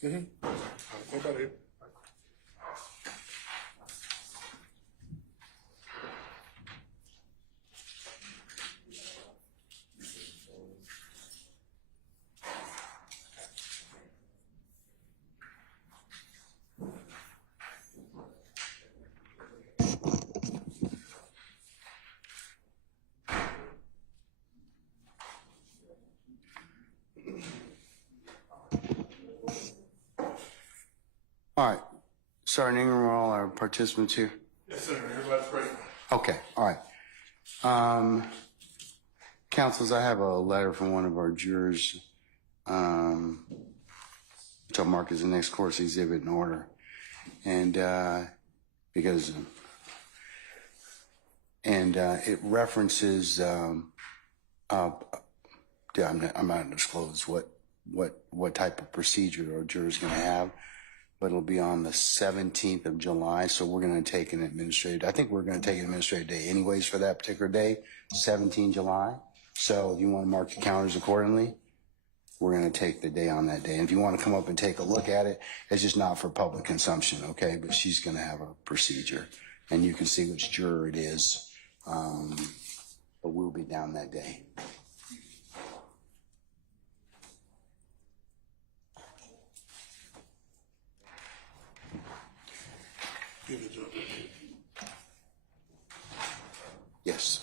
What about it? All right. Sergeant Ingram, are all our participants here? Yes, sir. Everybody's present. Okay, all right. Counsels, I have a letter from one of our jurors, which I'll mark as the next course exhibit in order. And it references, I'm not gonna disclose what type of procedure our juror's gonna have, but it'll be on the 17th of July, so we're gonna take an administrative, I think we're gonna take an administrative day anyways for that particular day, 17 July. So if you wanna mark your calendars accordingly, we're gonna take the day on that day. And if you wanna come up and take a look at it, it's just not for public consumption, okay? But she's gonna have a procedure, and you can see which juror it is. But we'll be down that day. Give it to him. Yes.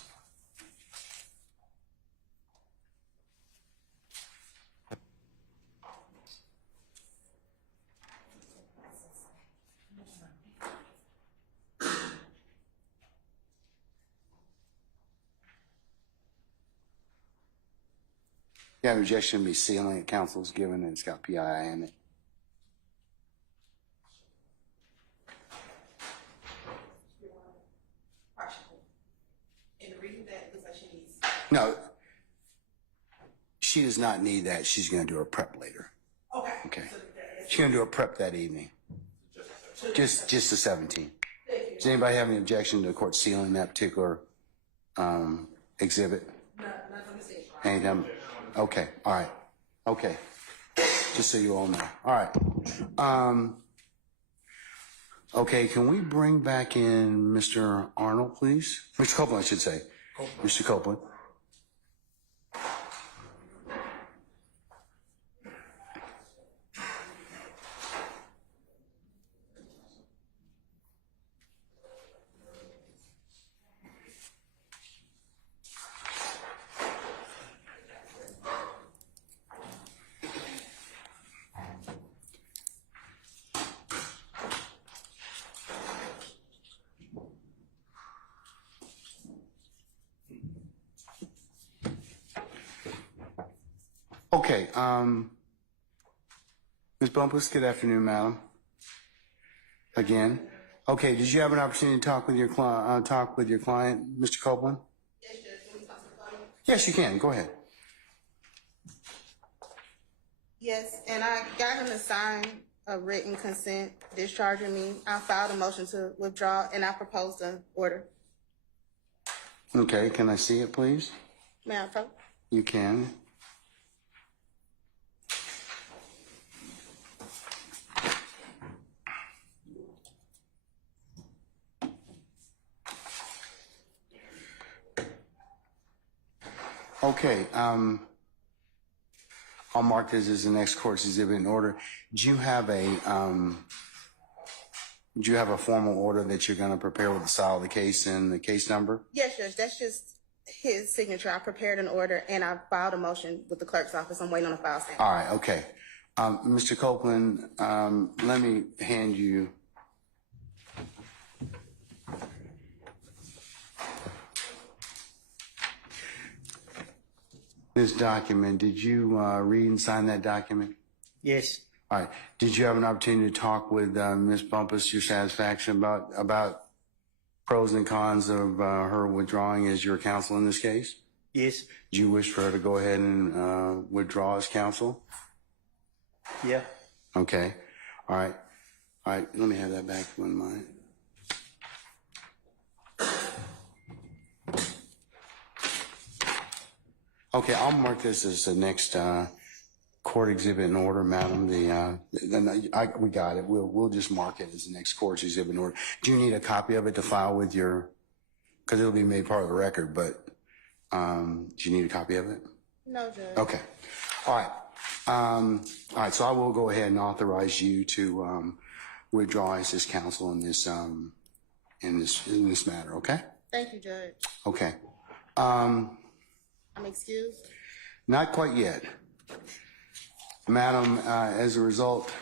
Yeah, rejection be sealing at counsel's given, and it's got PII in it. And the reason that looks like she needs. No, she does not need that. She's going to do her prep later. Okay. Okay. She's going to do her prep that evening. Just the 17th. Does anybody have any objection to the court sealing that particular exhibit? Not from the state. Anytime? Okay. All right. Okay. Just so you all know. All right. Okay. Can we bring back in Mr. Arnold, please? Mr. Copeland, I should say. Mr. Copeland. Okay, Ms. Bumpus, good afternoon, madam. Again. Okay, did you have an opportunity to talk with your client, Mr. Copeland? Yes, Judge. Can we talk to the client? Yes, you can. Go ahead. Yes, and I got him to sign a written consent discharging me. I filed a motion to withdraw, and I proposed an order. Okay, can I see it, please? May I approach? You can. Okay, I'll mark this as the next court's exhibit in order. Do you have a formal order that you're going to prepare with the style of the case and the case number? Yes, Judge. That's just his signature. I prepared an order, and I filed a motion with the clerk's office. I'm waiting on a file stamp. All right, okay. Mr. Copeland, let me hand you. This document, did you read and sign that document? Yes. All right. Did you have an opportunity to talk with Ms. Bumpus, your satisfaction about pros and cons of her withdrawing as your counsel in this case? Yes. Do you wish for her to go ahead and withdraw as counsel? Yeah. Okay. All right. All right. Let me have that back if you wouldn't mind. Okay, I'll mark this as the next court exhibit in order, madam. We got it. We'll just mark it as the next court exhibit in order. Do you need a copy of it to file with your, because it'll be made part of the record, but do you need a copy of it? No, Judge. Okay. All right. All right. So I will go ahead and authorize you to withdraw as his counsel in this matter. Okay. Thank you, Judge. Okay. I'm excused. Not quite yet, madam. As a result,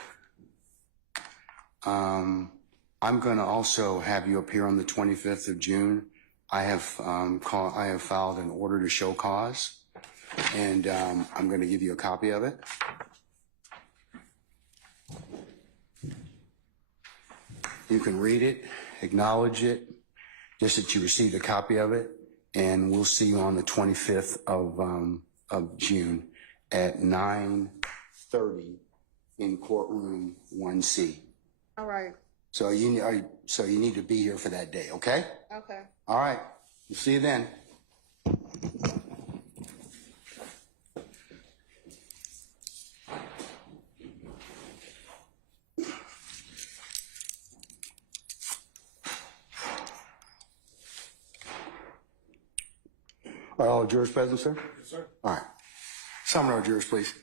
I'm going to also have you appear on the 25th of June. I have filed an order to show cause, and I'm going to give you a copy of it. You can read it, acknowledge it, just that you received a copy of it, and we'll see you on the 25th of June at 9:30 in courtroom 1C. All right. So you need to be here for that day, okay? Okay. All right. We'll see you then. Are all jurors present, sir? Yes, sir. All right. Summon our jurors, please.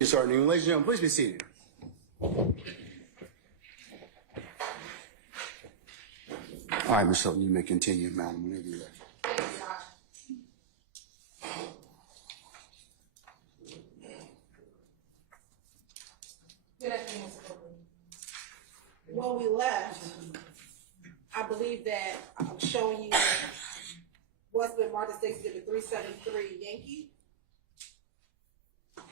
Yes, sir. Ladies and gentlemen, please be seated. All right, Ms. Hilton, you may continue, madam, whenever you're ready. Good afternoon, Mr. Courtroom. When we left, I believe that I'm showing you what's been marked as Exhibit 373 Yankee.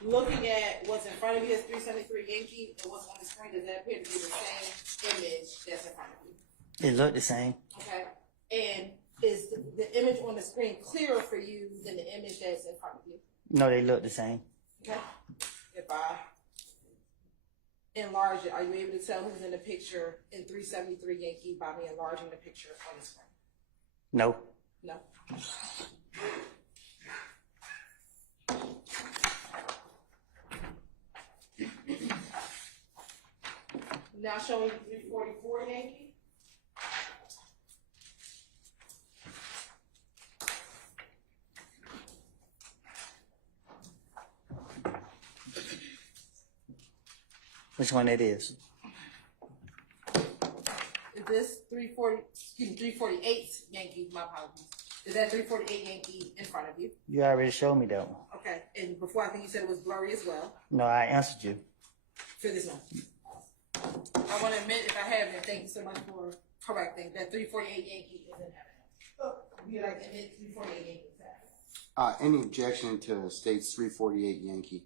Looking at what's in front of you as 373 Yankee and what's on the screen, does that appear to be the same image that's in front of you? It looked the same. Okay. And is the image on the screen clearer for you than the image that's in front of you? No, they look the same. Okay. If I enlarge it, are you able to tell who's in the picture in 373 Yankee by me enlarging the picture on the screen? No. No. Now showing you 344 Yankee. Which one it is? Is this 348 Yankee? My apologies. Is that 348 Yankee in front of you? You already showed me that one. Okay. And before, I think you said it was blurry as well. No, I answered you. For this one. I want to admit if I haven't, thank you so much for correcting that 348 Yankee is in evidence. Oh, you like to admit 348 Yankee is evidence. Any objection to states 348 Yankee?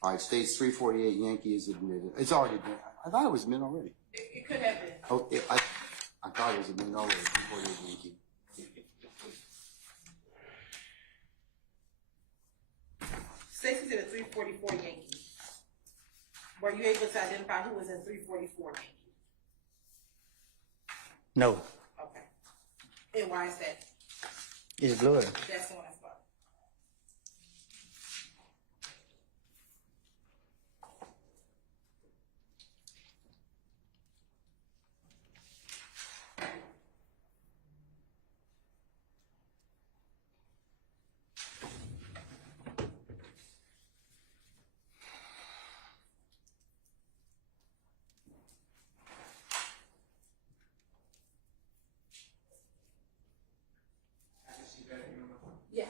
All right, states 348 Yankee is admitted. It's already been. I thought it was admitted already. It could have been. Oh, I thought it was a Magnolia 348 Yankee. Stacy said a 344 Yankee. Were you able to identify who was in 344 Yankee? No. Okay. And why is that? It's blurry. That's the one I thought. Yes.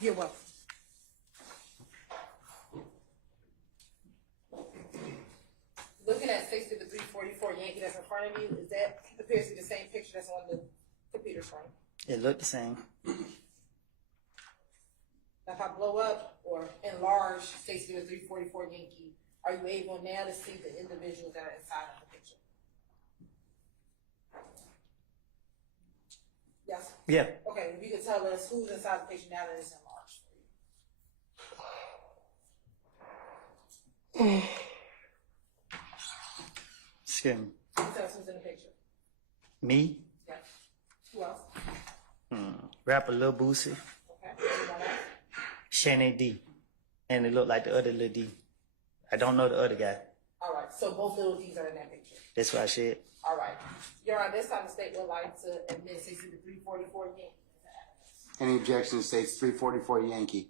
You're welcome. Looking at 60 to 344 Yankee that's in front of you, is that appears to be the same picture that's on the computer screen? It looked the same. Now, if I blow up or enlarge Stacy with 344 Yankee, are you able now to see the individuals that are inside of the picture? Yes. Yeah. Okay, if you could tell us who's inside the picture now that it's enlarged for you. Excuse me. Can you tell us who's in the picture? Me? Yes. Who else? Rapper Lil Boosie. Okay. Anyone else? Shannon D. And it looked like the other Lil D. I don't know the other guy. All right. So both little D's are in that picture. That's what I said. All right. Your Honor, this time the state would like to admit 60 to 344 Yankee. Any objection states 344 Yankee.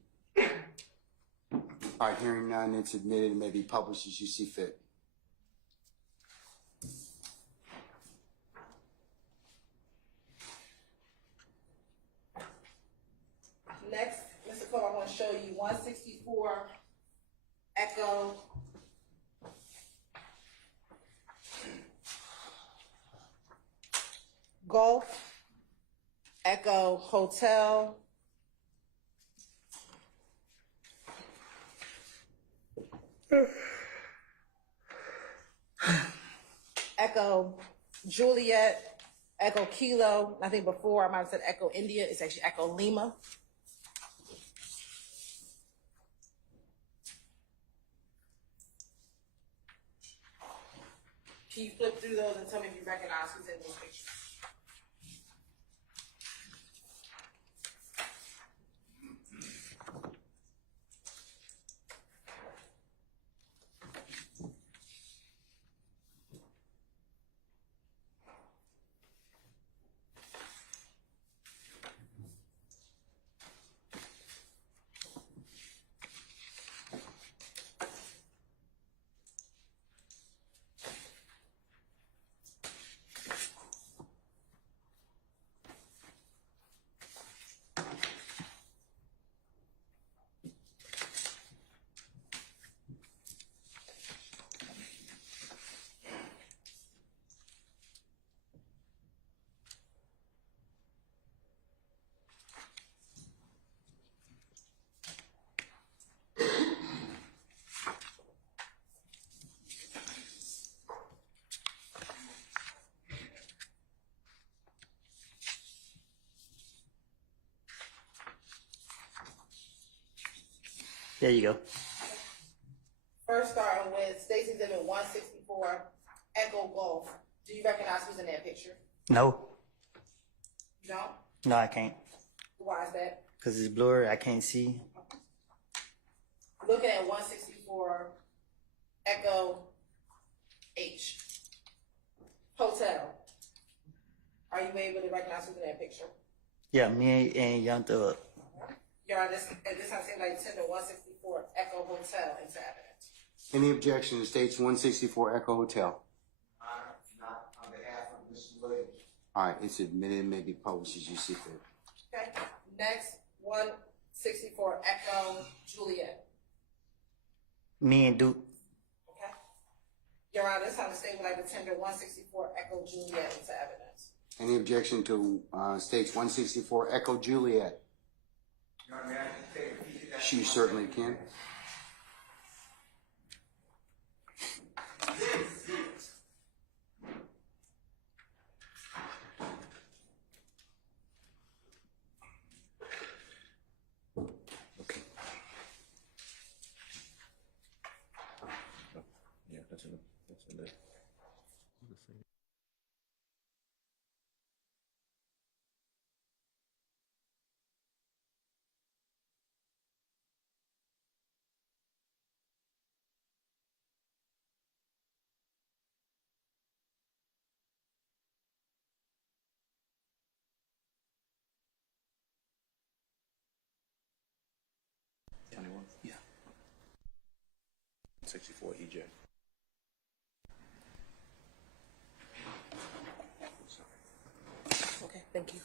All right, hearing none, it's admitted and may be published as you see fit. Next, Mr. Cole, I want to show you 164 Echo Golf, Echo Hotel, Echo Juliet, Echo Kilo. I think before I might have said Echo India. It's actually Echo Lima. Can you flip through those and tell me if you recognize who's in those pictures? There you go. First, starting with Stacy Dimon, 164 Echo Golf. Do you recognize who's in that picture? No. You don't? No, I can't. Why is that? Because it's blurry. I can't see. Looking at 164 Echo H Hotel. Are you able to recognize who's in that picture? Yeah, me and Young Thug. Your Honor, this has like tender 164 Echo Hotel into evidence. Any objection to states 164 Echo Hotel? Not on behalf of Mr. Williams. All right, it's admitted and may be published as you see fit. Okay. Next, 164 Echo Juliet. Me and Duke. Okay. Your Honor, this time the state would like to tender 164 Echo Juliet into evidence. Any objection to states 164 Echo Juliet? Your Honor, may I just take a piece of that? She certainly can. Okay. Yeah, that's in the. Yeah. 64 EJ. Okay, thank you.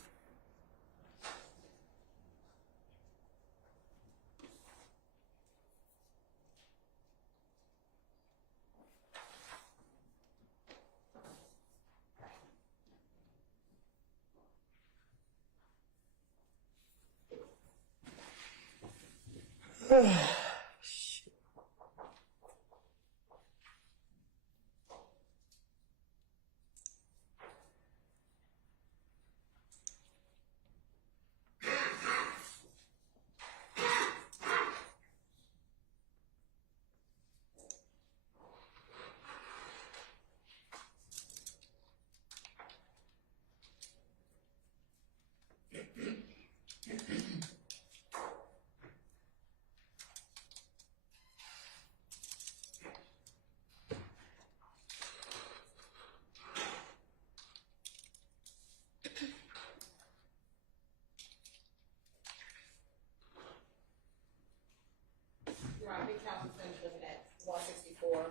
Your Honor, big counsel finished looking at 164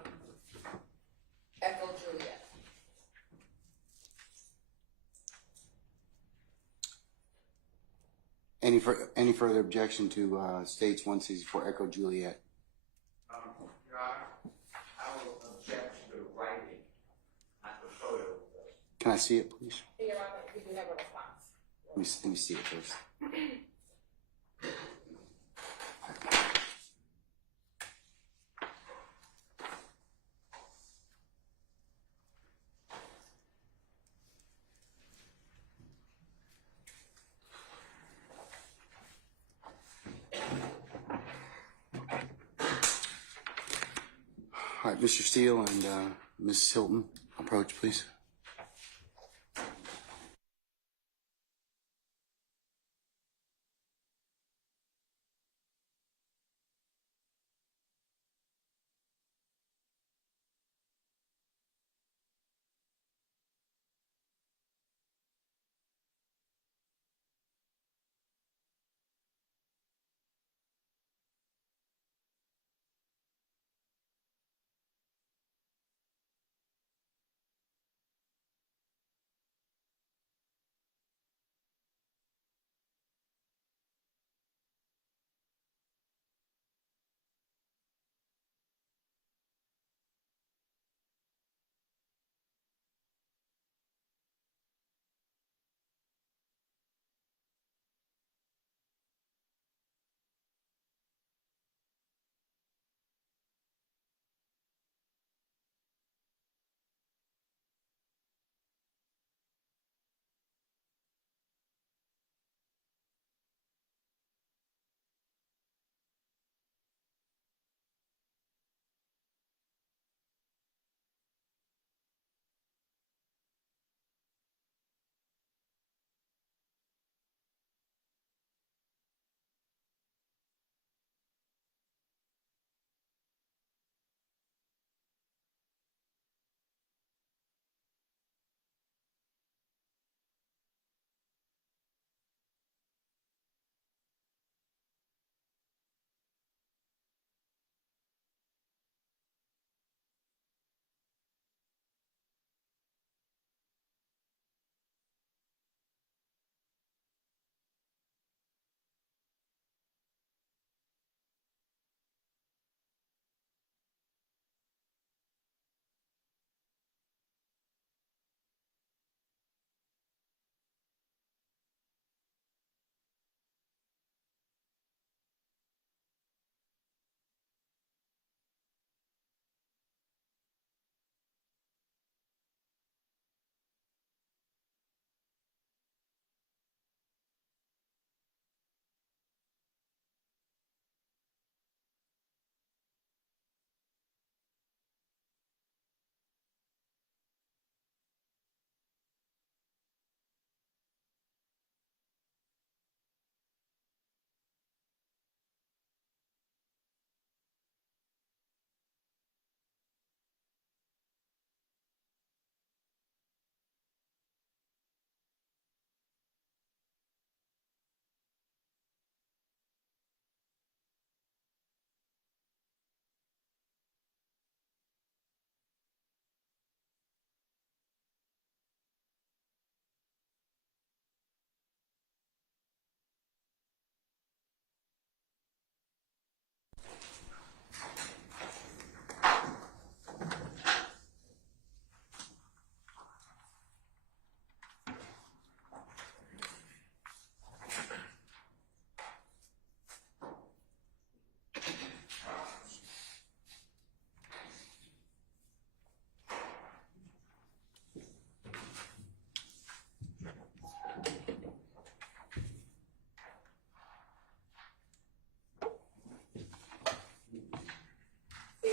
Echo Juliet. Any further objection to states 164 Echo Juliet? Your Honor, I will object to the writing, not the photo. Can I see it, please? Your Honor, we do have a response. Let me see it first. All right, Mr. Steele and Ms. Hilton, approach, please.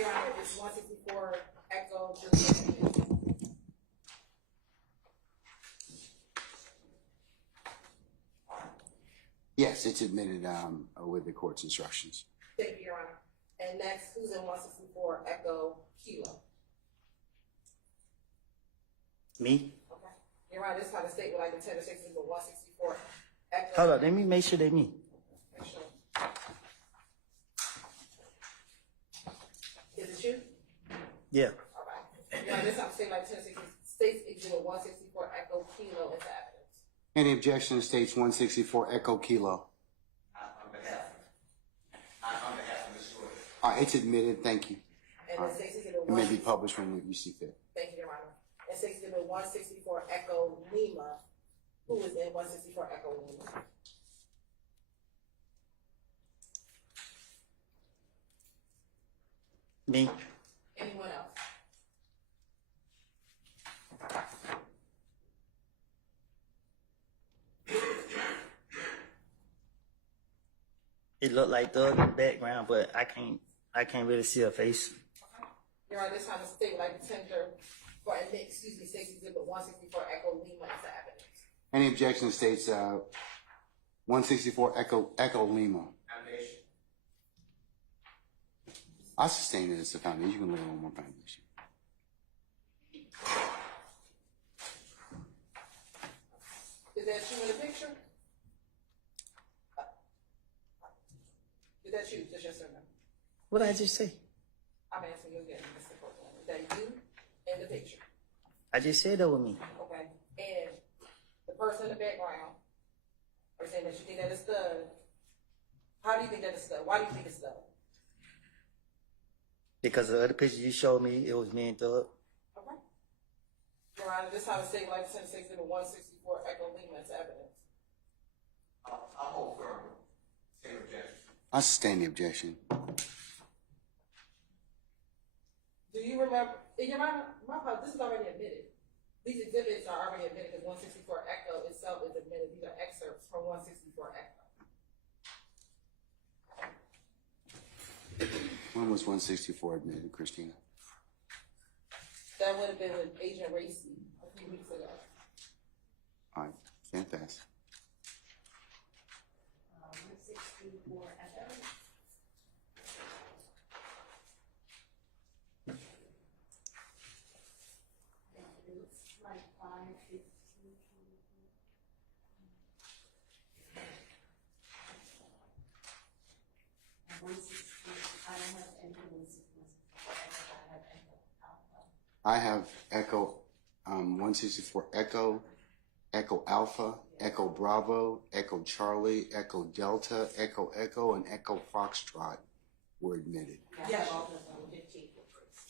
Your Honor, it's 164 Echo Juliet. Yes, it's admitted with the court's instructions. Thank you, Your Honor. And next, who's in 164 Echo Kilo? Me? Okay. Your Honor, this is how the state would like to tender exhibit 164 Echo. Hold up, let me make sure they me. Make sure. Is it you? Yeah. All right. Your Honor, this is how the state would like to tender states exhibit 164 Echo Kilo into evidence. Any objection to states 164 Echo Kilo? On behalf of Ms. Gordon. It's admitted. Thank you. And then states exhibit It may be 164. published when you see fit. Thank you, Your Honor. And states exhibit 164 Echo Lima. Who is in 164 Echo Lima? Me? Anyone else? It looked like the other background, but I can't really see her face. Your Honor, this time the state would like to tender for states exhibit 164 Echo Lima into evidence. Any objection to states 164 Echo Lima? Foundation. I sustain it as a foundation. You can lay one more foundation. Is that you in the picture? Is that you? Just yes or no? What did I just say? I'm asking you again, Mr. Courtland. Is that you in the picture? I just said that was me. Okay. And the person in the background are saying that you think that it's stud. How do you think that it's stud? Why do you think it's stud? Because the other picture you showed me, it was me and Thug. Okay. Your Honor, this is how the state like to send exhibit 164 Echo Lima into evidence. I'll hold firm. Same objection. I sustain the objection. Do you remember? Your Honor, my part, this is already admitted. These exhibits are already admitted because 164 Echo itself is admitted. These are excerpts from 164 Echo. When was 164 admitted, Christina? That would have been with Agent Racy a few weeks ago. All right, fantastic. 164 Echo. It's like 5:15. I have Echo 164 Echo, Echo Alpha, Echo Bravo, Echo Charlie, Echo Delta, Echo Echo, and Echo Foxtrot were admitted. Yes.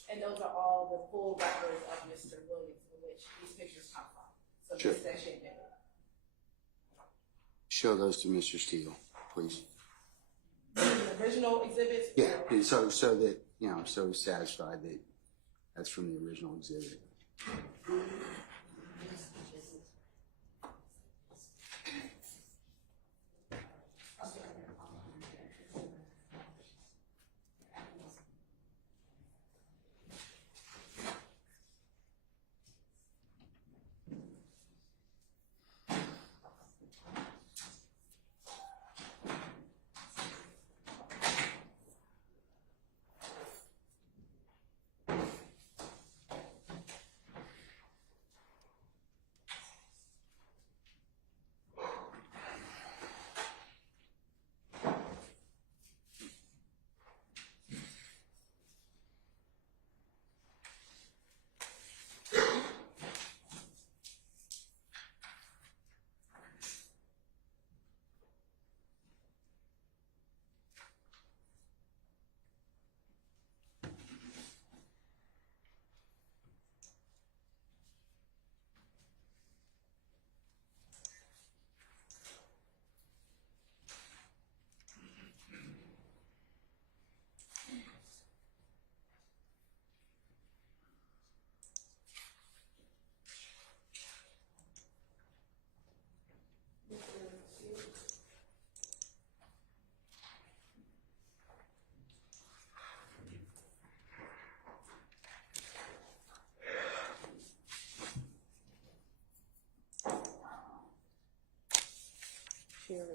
And those are all the full records of Mr. Williams in which these pictures come from. So Sure. this section admitted. Show those to Mr. Steele, please. The original exhibits? Yeah, so that, so he's satisfied that that's from the original exhibit.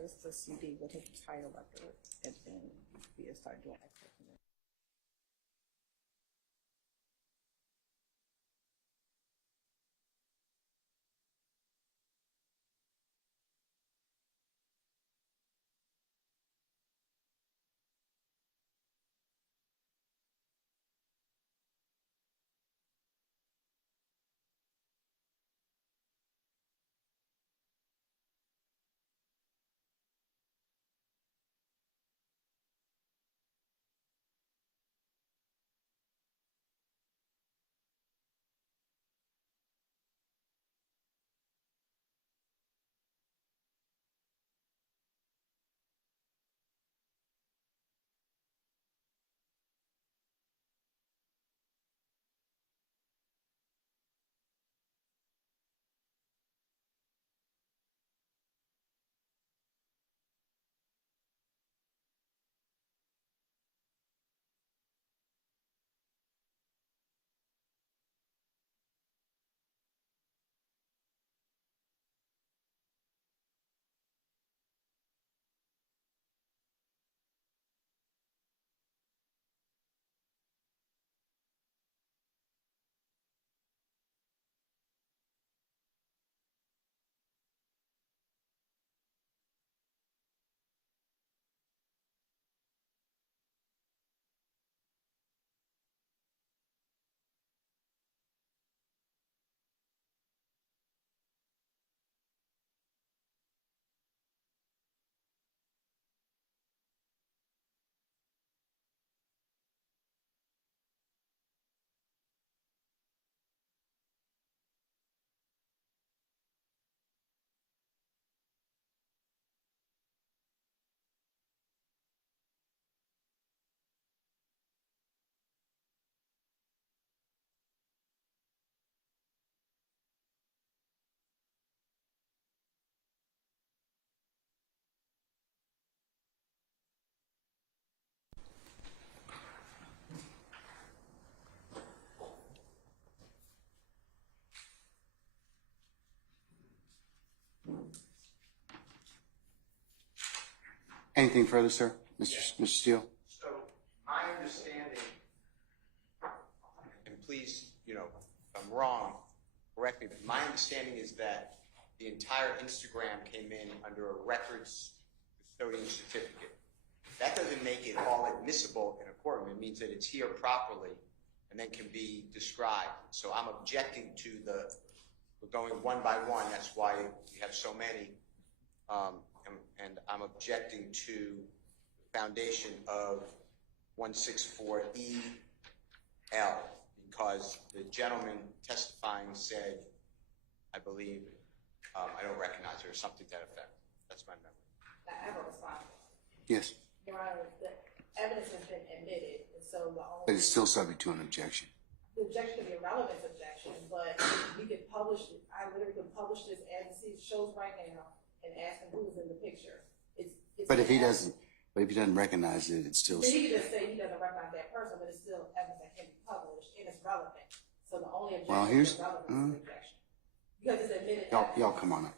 just a CD with his title after it, and then we start doing access. Anything further, sir? Mr. Steele? So my understanding, and please, if I'm wrong, correct me, but my understanding is that the entire Instagram came in under a records custodian certificate. That doesn't make it all admissible in a courtroom. It means that it's here properly and then can be described. So I'm objecting to we're going one by one. That's why we have so many. And I'm objecting to the foundation of 164EL because the gentleman testifying said, I believe, I don't recognize her, or something to that effect. That's my memory. I have a response. Yes. Your Honor, the evidence has been admitted, and so the But only it's still subject to an objection. the objection could be a relevance objection, but we could publish it. I literally could publish this as it shows right now and ask him who's in the picture. It's But if he doesn't recognize it, it's still. then he could just say he doesn't recognize that person, but it's still evidence that can be published and it's relevant. So the only objection Well, is a relevance objection because it's admitted. Y'all come on up.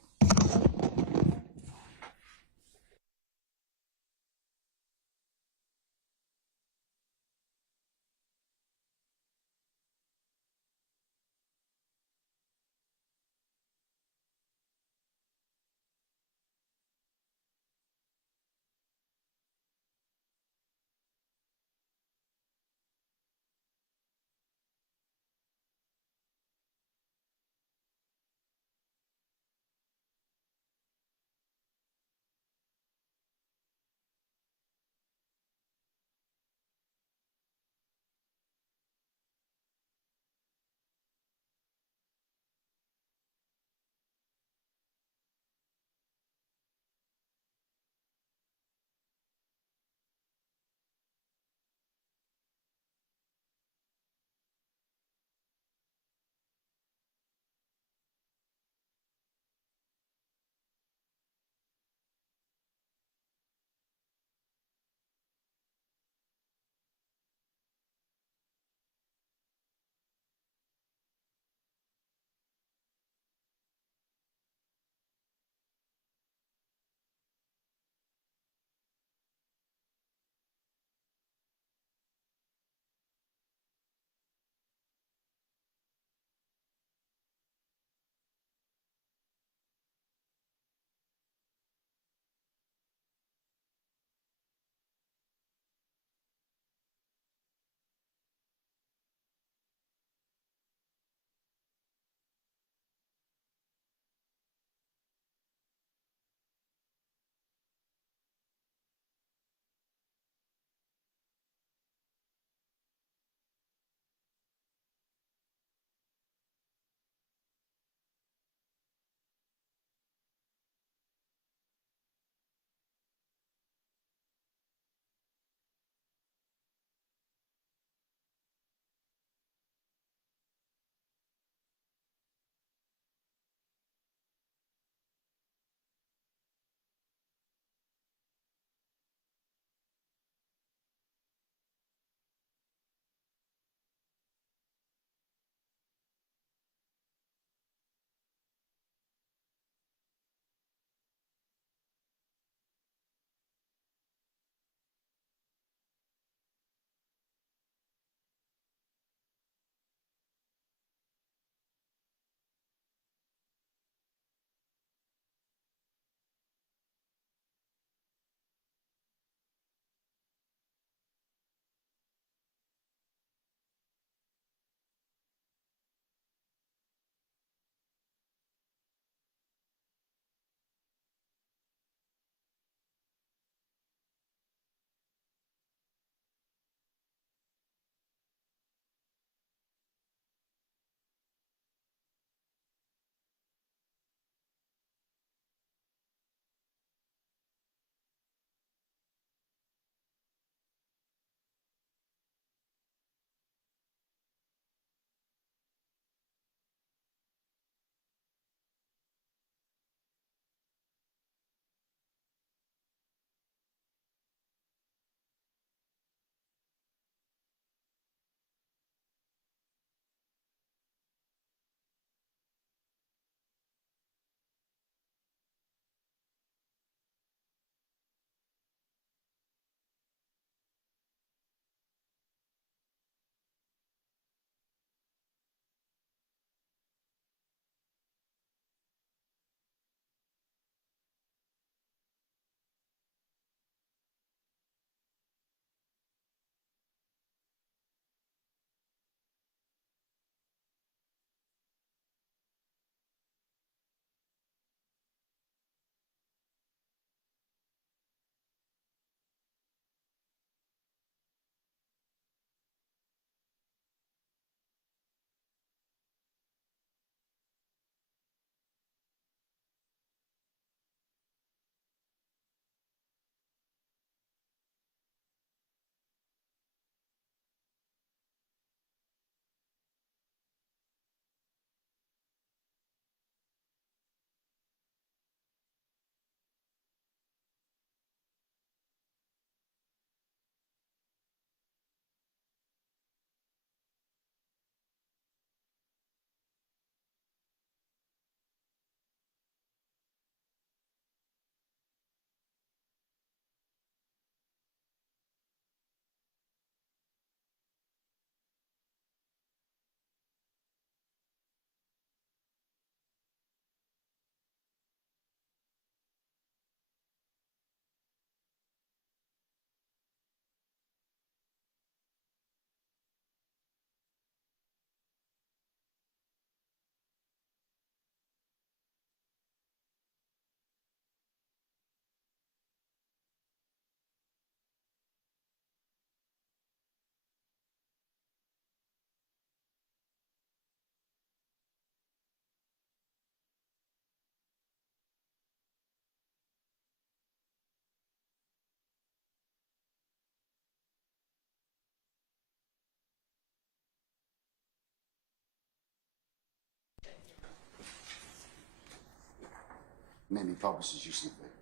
Maybe publishes you see fit.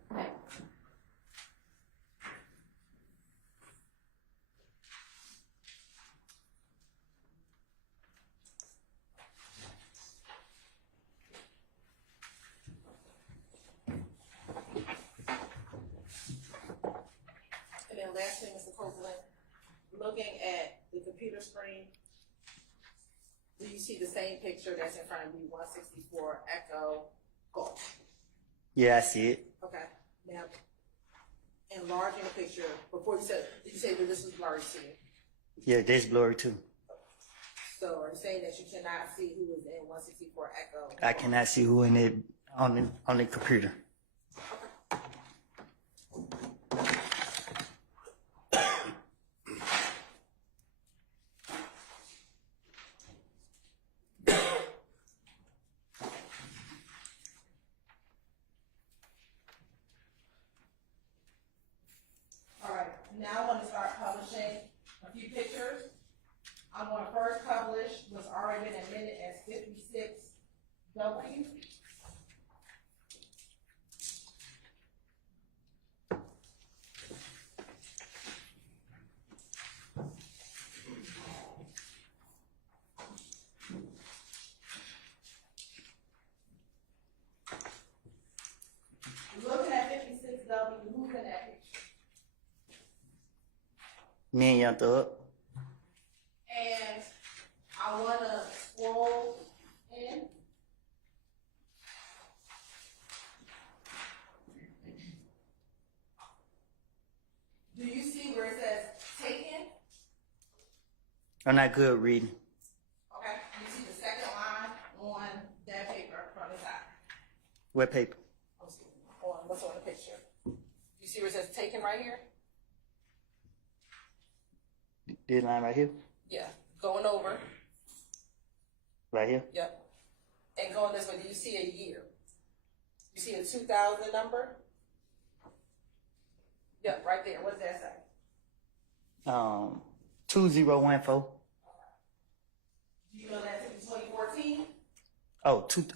And then last thing, Mr. Copeland, looking at the computer screen, do you see the same picture that's in front of you, 164 Echo Golf? Yeah, I see it. Okay, now, enlarging the picture, before you said, did you say that this was blurry to you? Yeah, that's blurry too. So are you saying that you cannot see who is in 164 Echo? I cannot see who in it on the computer. All right, now I want to start publishing a few pictures. I'm going to first publish what's already been admitted as 56W. Looking at 56W, who's in that picture? Me and Young Thug. And I want to scroll in. Do you see where it says taken? I'm not good reading. Okay, you see the second line on that paper from the side. What paper? On what's on the picture? You see where it says taken right here? This line right here? Yeah, going over. Right here? Yep. And going this way, do you see a year? You see a 2000 number? Yep, right there. What does that say? 2014. Do you know that's in 2014?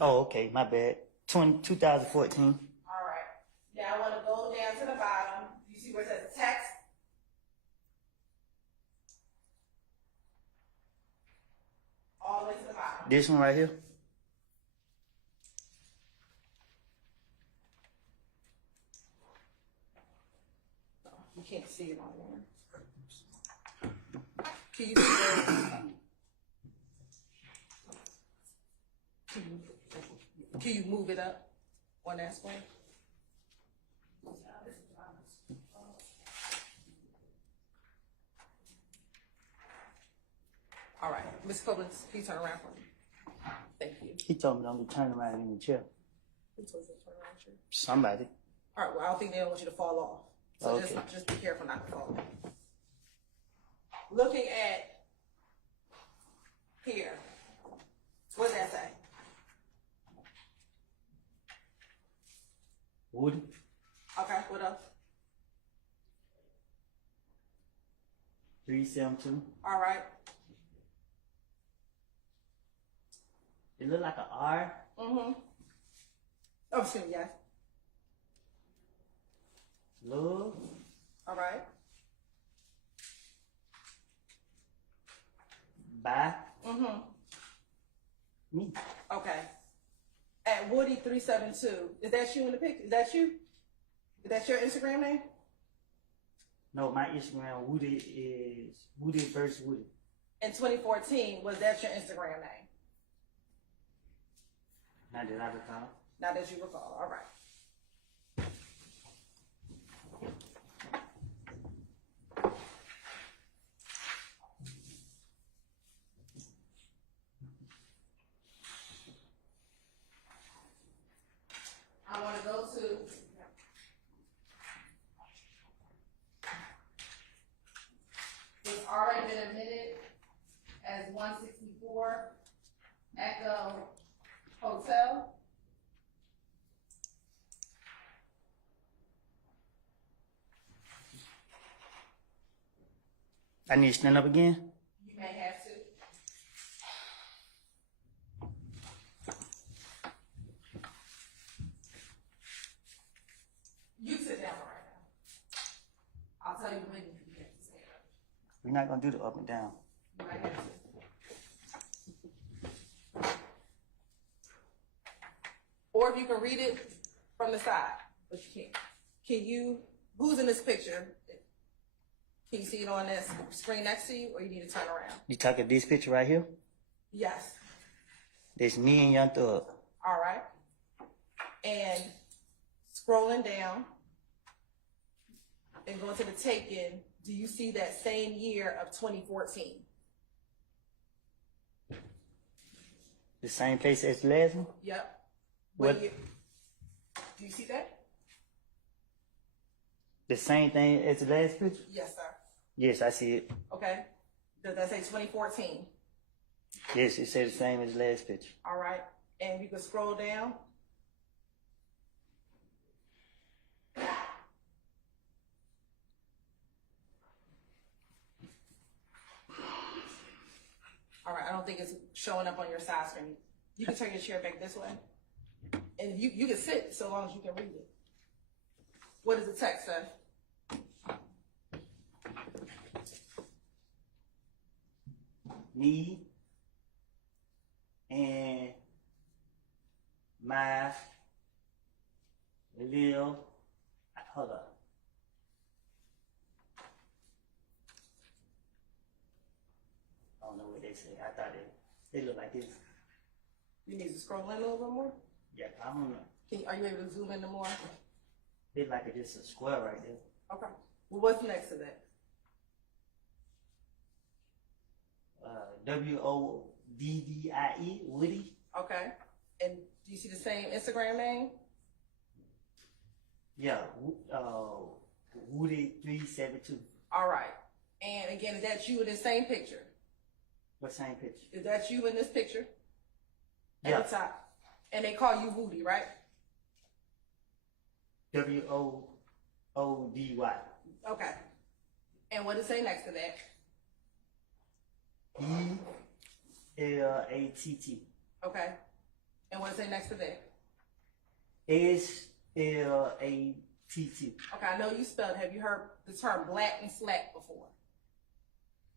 Okay, my bad. 2014. All right. Now I want to go down to the bottom. You see where it says text? All the way to the bottom. This one right here? You can't see it on there. Can you see Can you move it up on that screen? All right, Ms. Copeland, can you turn around for me? Thank you. He told me don't be turning around in the chair. Who told you to turn around, sure? Somebody. All right, well, I don't think they want you to fall off. So Okay. just be careful not to fall off. Looking at here, what does that say? Woody? Okay, what else? 372. All right. It look like an R. Mm-hmm. Oh, excuse me, yes. Love. All right. Bye. Mm-hmm. Me. Okay. At Woody 372, is that you in the picture? Is that you? Is that your Instagram name? No, my Instagram Woody is Woody versus Woody. In 2014, was that your Instagram name? Not that I recall. Not that you recall. All right. I want to go to what's already been admitted as 164 Echo Hotel. I need to stand up again. You may have We're not gonna do the up and down. You might have to. Or if you can read it from the side, but you can't. Can you, who's in this picture? Can you see it on this screen next to you, or you need to turn around? You talking this picture right here? Yes. There's me and Young Thug. All right. And scrolling down and going to the take-in, do you see that same year of 2014? The same place as the last one? Yep. What? year? Do you see that? The same thing as the last picture? Yes, sir. Yes, I see it. Okay. Does that say 2014? Yes, it says the same as the last picture. All right. And you can scroll down. All right, I don't think it's showing up on your side screen. You can turn your chair back this way. And you can sit so long as you can read it. What does the text say? Me and my little, hold up. I don't know what they say. I thought they look like this. You need to scroll in a little bit more. Yeah, I don't know. Are you able to zoom in more? They like it just a square right there. Okay. Well, what's next to that? WODDIE, Woody. Okay. And do you see the same Instagram name? Yeah, Woody 372. All right. And again, is that you in the same picture? What same picture? Is that you in this picture? At Yeah. the top. And they call you Woody, right? WOODY. Okay. And what does it say next to that? ELATT. Okay. And what does it say next to that? SLATT. Okay, I know you spelled. Have you heard the term black and slack before?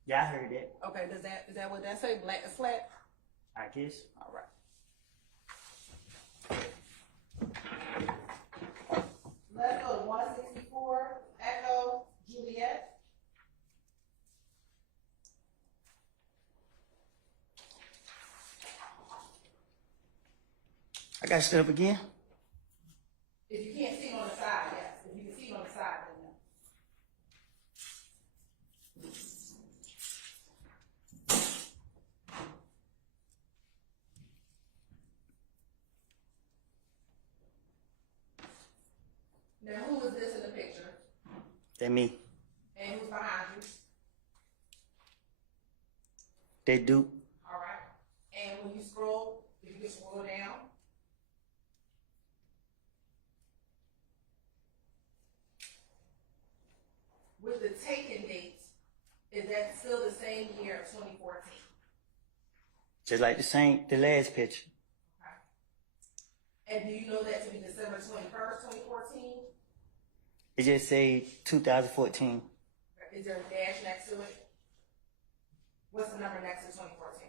Yeah, I heard that. Okay, is that what that say? Black and slack? I guess. All right. Let's go to 164, Echo, Juliet. I got stood up again. If you can't see it on the side, yes. If you can see it on the side, then no. Now, who is this in the picture? That me. And who's behind you? They do. All right. And when you scroll, if you can scroll down. With the taken date, is that still the same year of 2014? Just like the last picture. And do you know that to be December 21st, 2014? It just say 2014. Is there a dash next to it? What's the number next to 2014?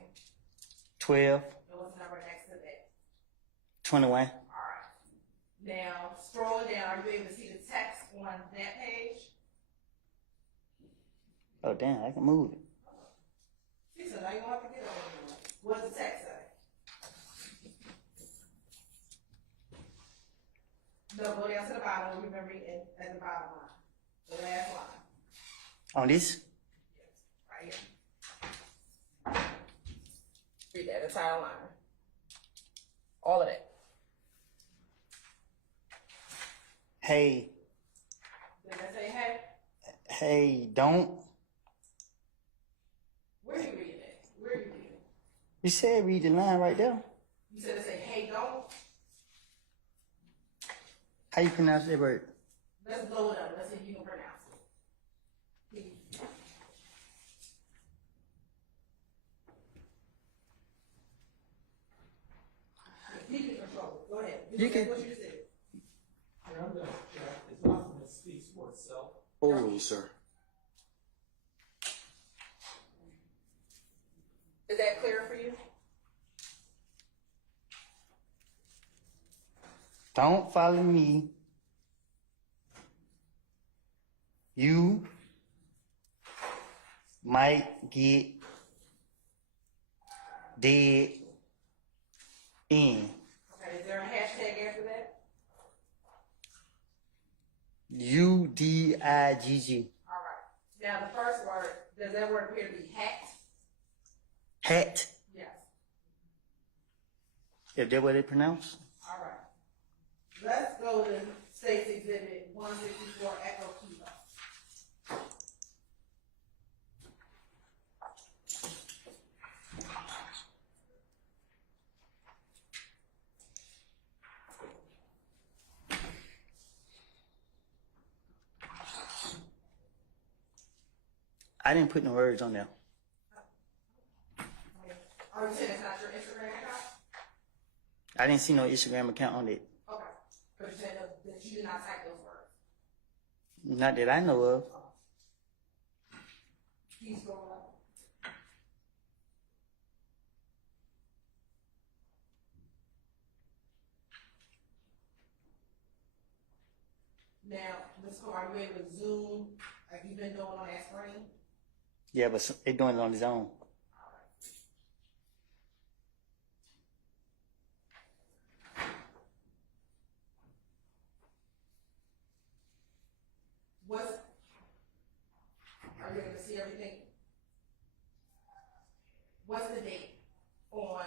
12, And what's the number next to that? 21. All right. Now, scrolling down, are you able to see the text on that page? Oh damn, I can move it. See, so now you don't have to get over there. What does the text say? No, go down to the bottom. Remember, at the bottom line. The last line. On this? Right here. Read that entire line. All of that. Hey, Did that say hey? hey, don't. Where are you reading it? Where are you reading it? You said read the line right there. You said it say hey, don't? How you pronounce that word? Let's blow it up. Let's see if you can pronounce it. Please. You can control it. Go ahead. You can- What you just said. I'm gonna check, as often as speaks for itself. Oral, sir. Is that clear for you? Don't follow me. You might get dead in. Okay, is there a hashtag after that? UDIGG. All right. Now, the first word, does that word appear to be hacked? Hat. Yes. If that's what they pronounce. All right. Let's go to State's Exhibit 164 Echo Kilo. I didn't put no words on there. Are you saying it's not your Instagram account? I didn't see no Instagram account on it. Okay. But you're saying that you did not type those words. Not that I know of. Please go up. Now, Ms. Cole, are you able to zoom like you've been doing on that screen? Yeah, but they doing it on his own. Are you able to see everything? What's the date on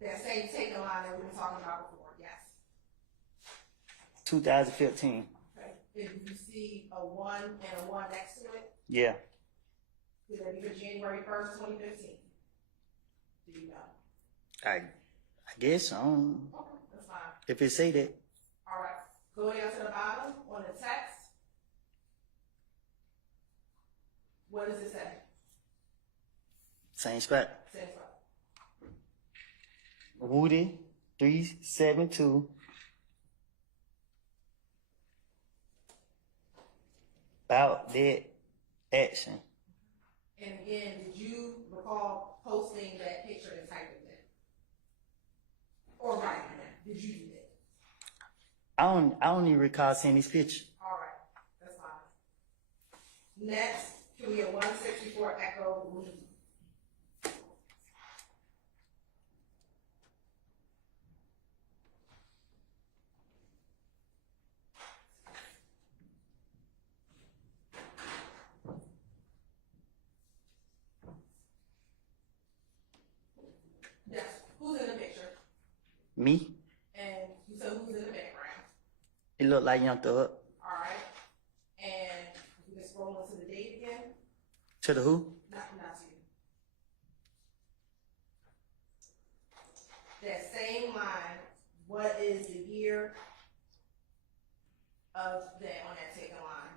that same taking line that we were talking about before? Yes. 2015. Okay. If you see a 1 and a 1 next to it, Yeah. could that be for January 1st, 2015? Do you know? I guess. Okay, that's fine. If it say that. All right. Go down to the bottom on the text. What does it say? Same spot. Same spot. Woody 372. About that action. And again, did you recall posting that picture and typing it? Or writing it? Did you do that? I don't even recall seeing this picture. All right, that's fine. Next, can we get 164 Echo Lee? Yes, who's in the picture? Me? And you said who's in the background? It looked like Young Thug. All right. And you can scroll into the date again. To the who? Not to you. That same line, what is the year of that on that taken line?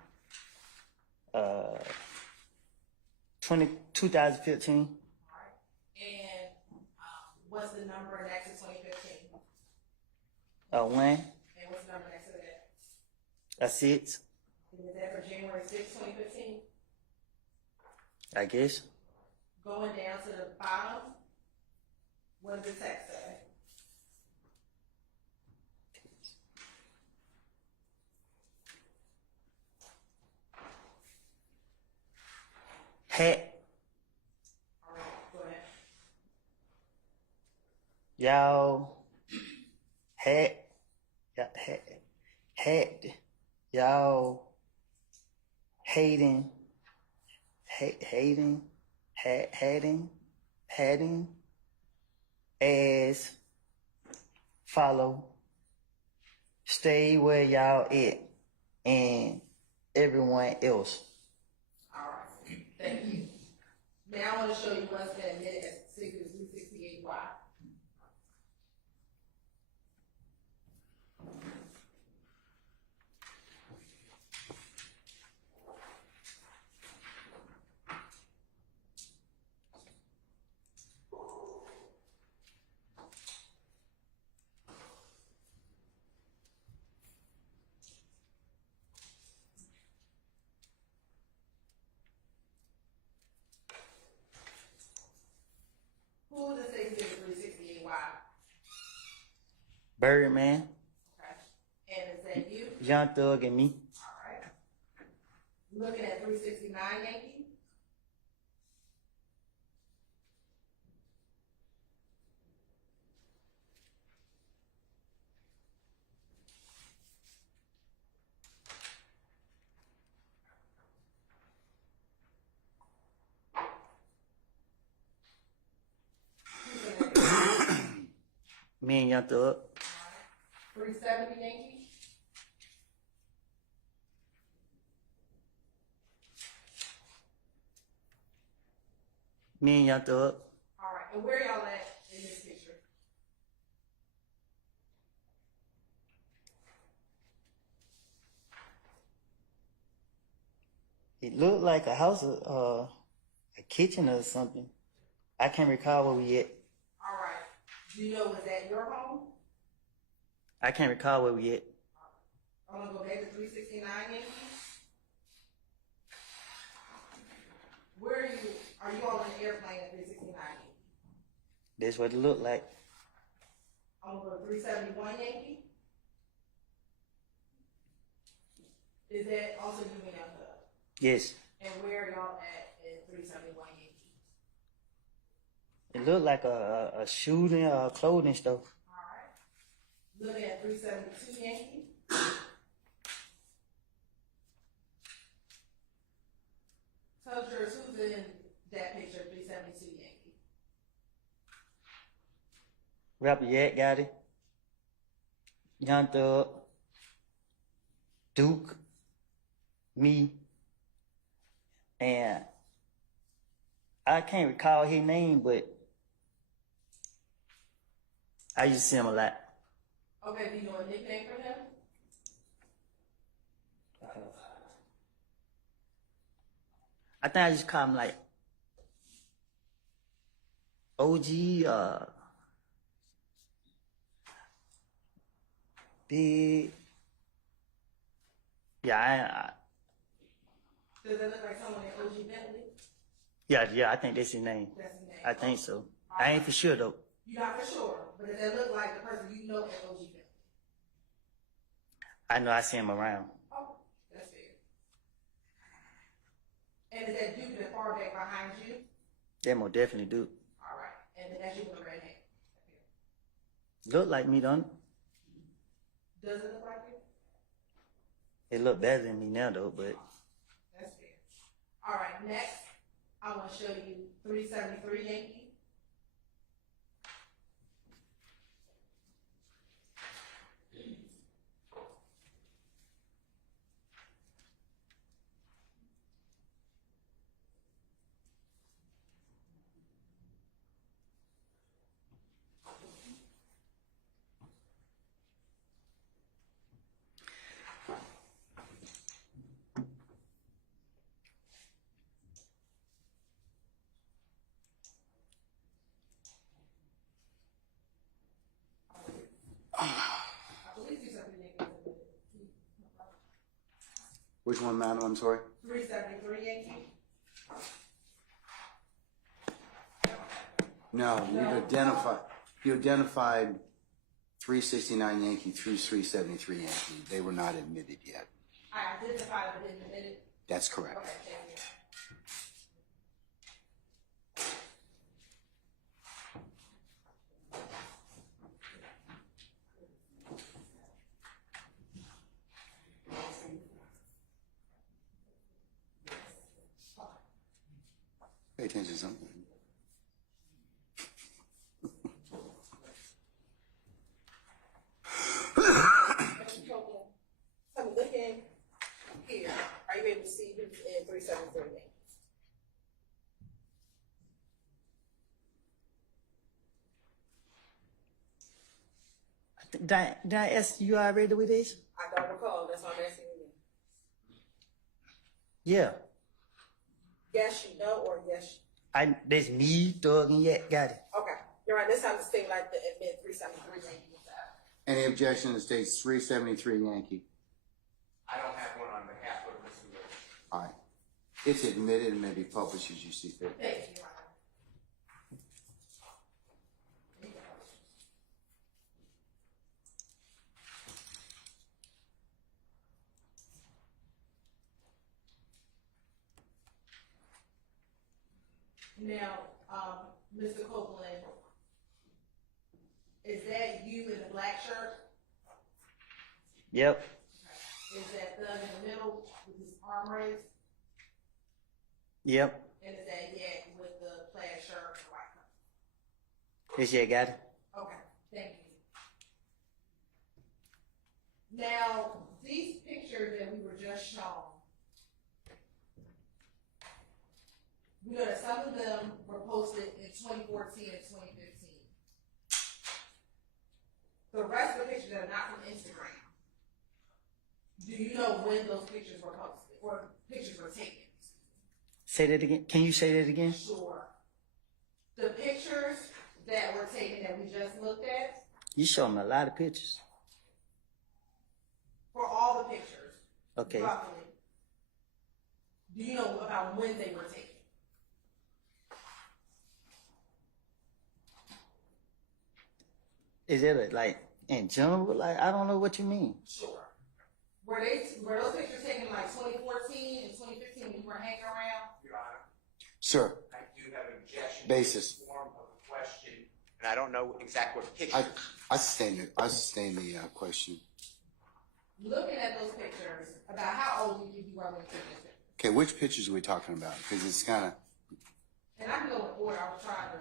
2015. All right. And what's the number next to 2015? 1. And what's the number next to that? A 6. And is that for January 6, 2015? I guess. Going down to the bottom, what does the text say? Hat. All right, go ahead. Y'all. Hat. Y'all. Hating. As. Follow. Stay where y'all at. And everyone else. All right, thank you. Now I want to show you what's been admitted as Secret 368Y. Birdman, Okay. And is that you? Young Thug, and me. All right. Looking at 369 Yankee. Me and Young Thug. 370 Yankee. Me and Young Thug. All right. And where y'all at in this picture? It looked like a house, a kitchen or something. I can't recall where we at. All right. Do you know was that your home? I can't recall where we at. I'm gonna go back to 369 Yankee. Where are you? Are you on an airplane at 369 Yankee? That's what it looked like. I'm gonna go to 371 Yankee. Is that also you and Young Thug? Yes. And where are y'all at 371 Yankee? It looked like a shooting, a clothing store. All right. Looking at 372 Yankee. Tell jurors who's in that picture, 372 Yankee. Rapper Yak got it. Young Thug. Duke. Me. And I can't recall his name, but I used to see him a lot. Okay, do you know a nickname for him? I think I just call him like OG, big. Yeah, Does that look like someone in OG Bentley? yeah, I think that's his name. That's his name. I think so. I ain't for sure though. You're not for sure, but does that look like the person you know at OG Bentley? I know I see him around. Oh, that's fair. And is that Duke that far back behind you? They most definitely do. All right. And then that's you with a red hat. Look like me, don't it? Does it look like you? It look better than me now though, but That's fair. All right, next, I want to show you 373 Yankee. Which one, madam? I'm sorry. 373 Yankee. No, you identified 369 Yankee through 373 Yankee. They were not admitted yet. I identified but didn't admit it. That's correct. Okay, thank you. Pay attention to something. So I'm looking here. Are you able to see who's in 373 Yankee? did I ask you already with this? I don't recall. That's why I'm asking you. Yeah. Yes, you know, or yes. That's me, Thug, and Yak got it. Okay, you're right. This time it seemed like the admit 373 Yankee was out. Any objection to states 373 Yankee? I don't have one on behalf of Mr. Rich. All right. It's admitted and may be published as you see fit. Thank you, Your Honor. Now, Mr. Copeland, is that you in the black shirt? Yep. Is that Thug in the middle with his arm raised? Yep. And is that Yak with the plaid shirt and the white coat? This year got it. Okay, thank you. Now, these pictures that we were just shown, we know that some of them were posted in 2014 and 2015. The rest of the pictures are not from Instagram. Do you know when those pictures were posted or pictures were taken? Say that again. Can you say that again? Sure. The pictures that were taken that we just looked at, You show me a lot of pictures. for all the pictures, Okay. roughly, do you know about when they were taken? Is it like in general? Like I don't know what you mean. Sure. Were those pictures taken like 2014 and 2015 when you were hanging around? Your Honor, Sir, I do have an objection. Basis. To the form of the question, and I don't know exactly what picture. I sustain the question. Looking at those pictures, about how old do you think you were when you took this picture? Okay, which pictures are we talking about? Because it's kind of, And I can go in order, I was trying to.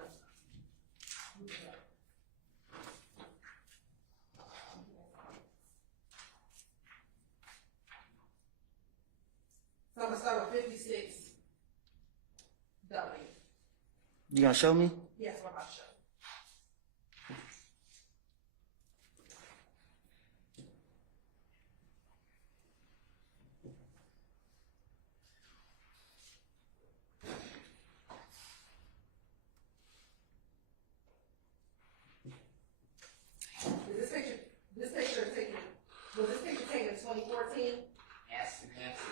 So I'm gonna start with 56W. You gonna show me? Yes, what about show? This picture taken, was this picture taken in 2014? Ask and answer.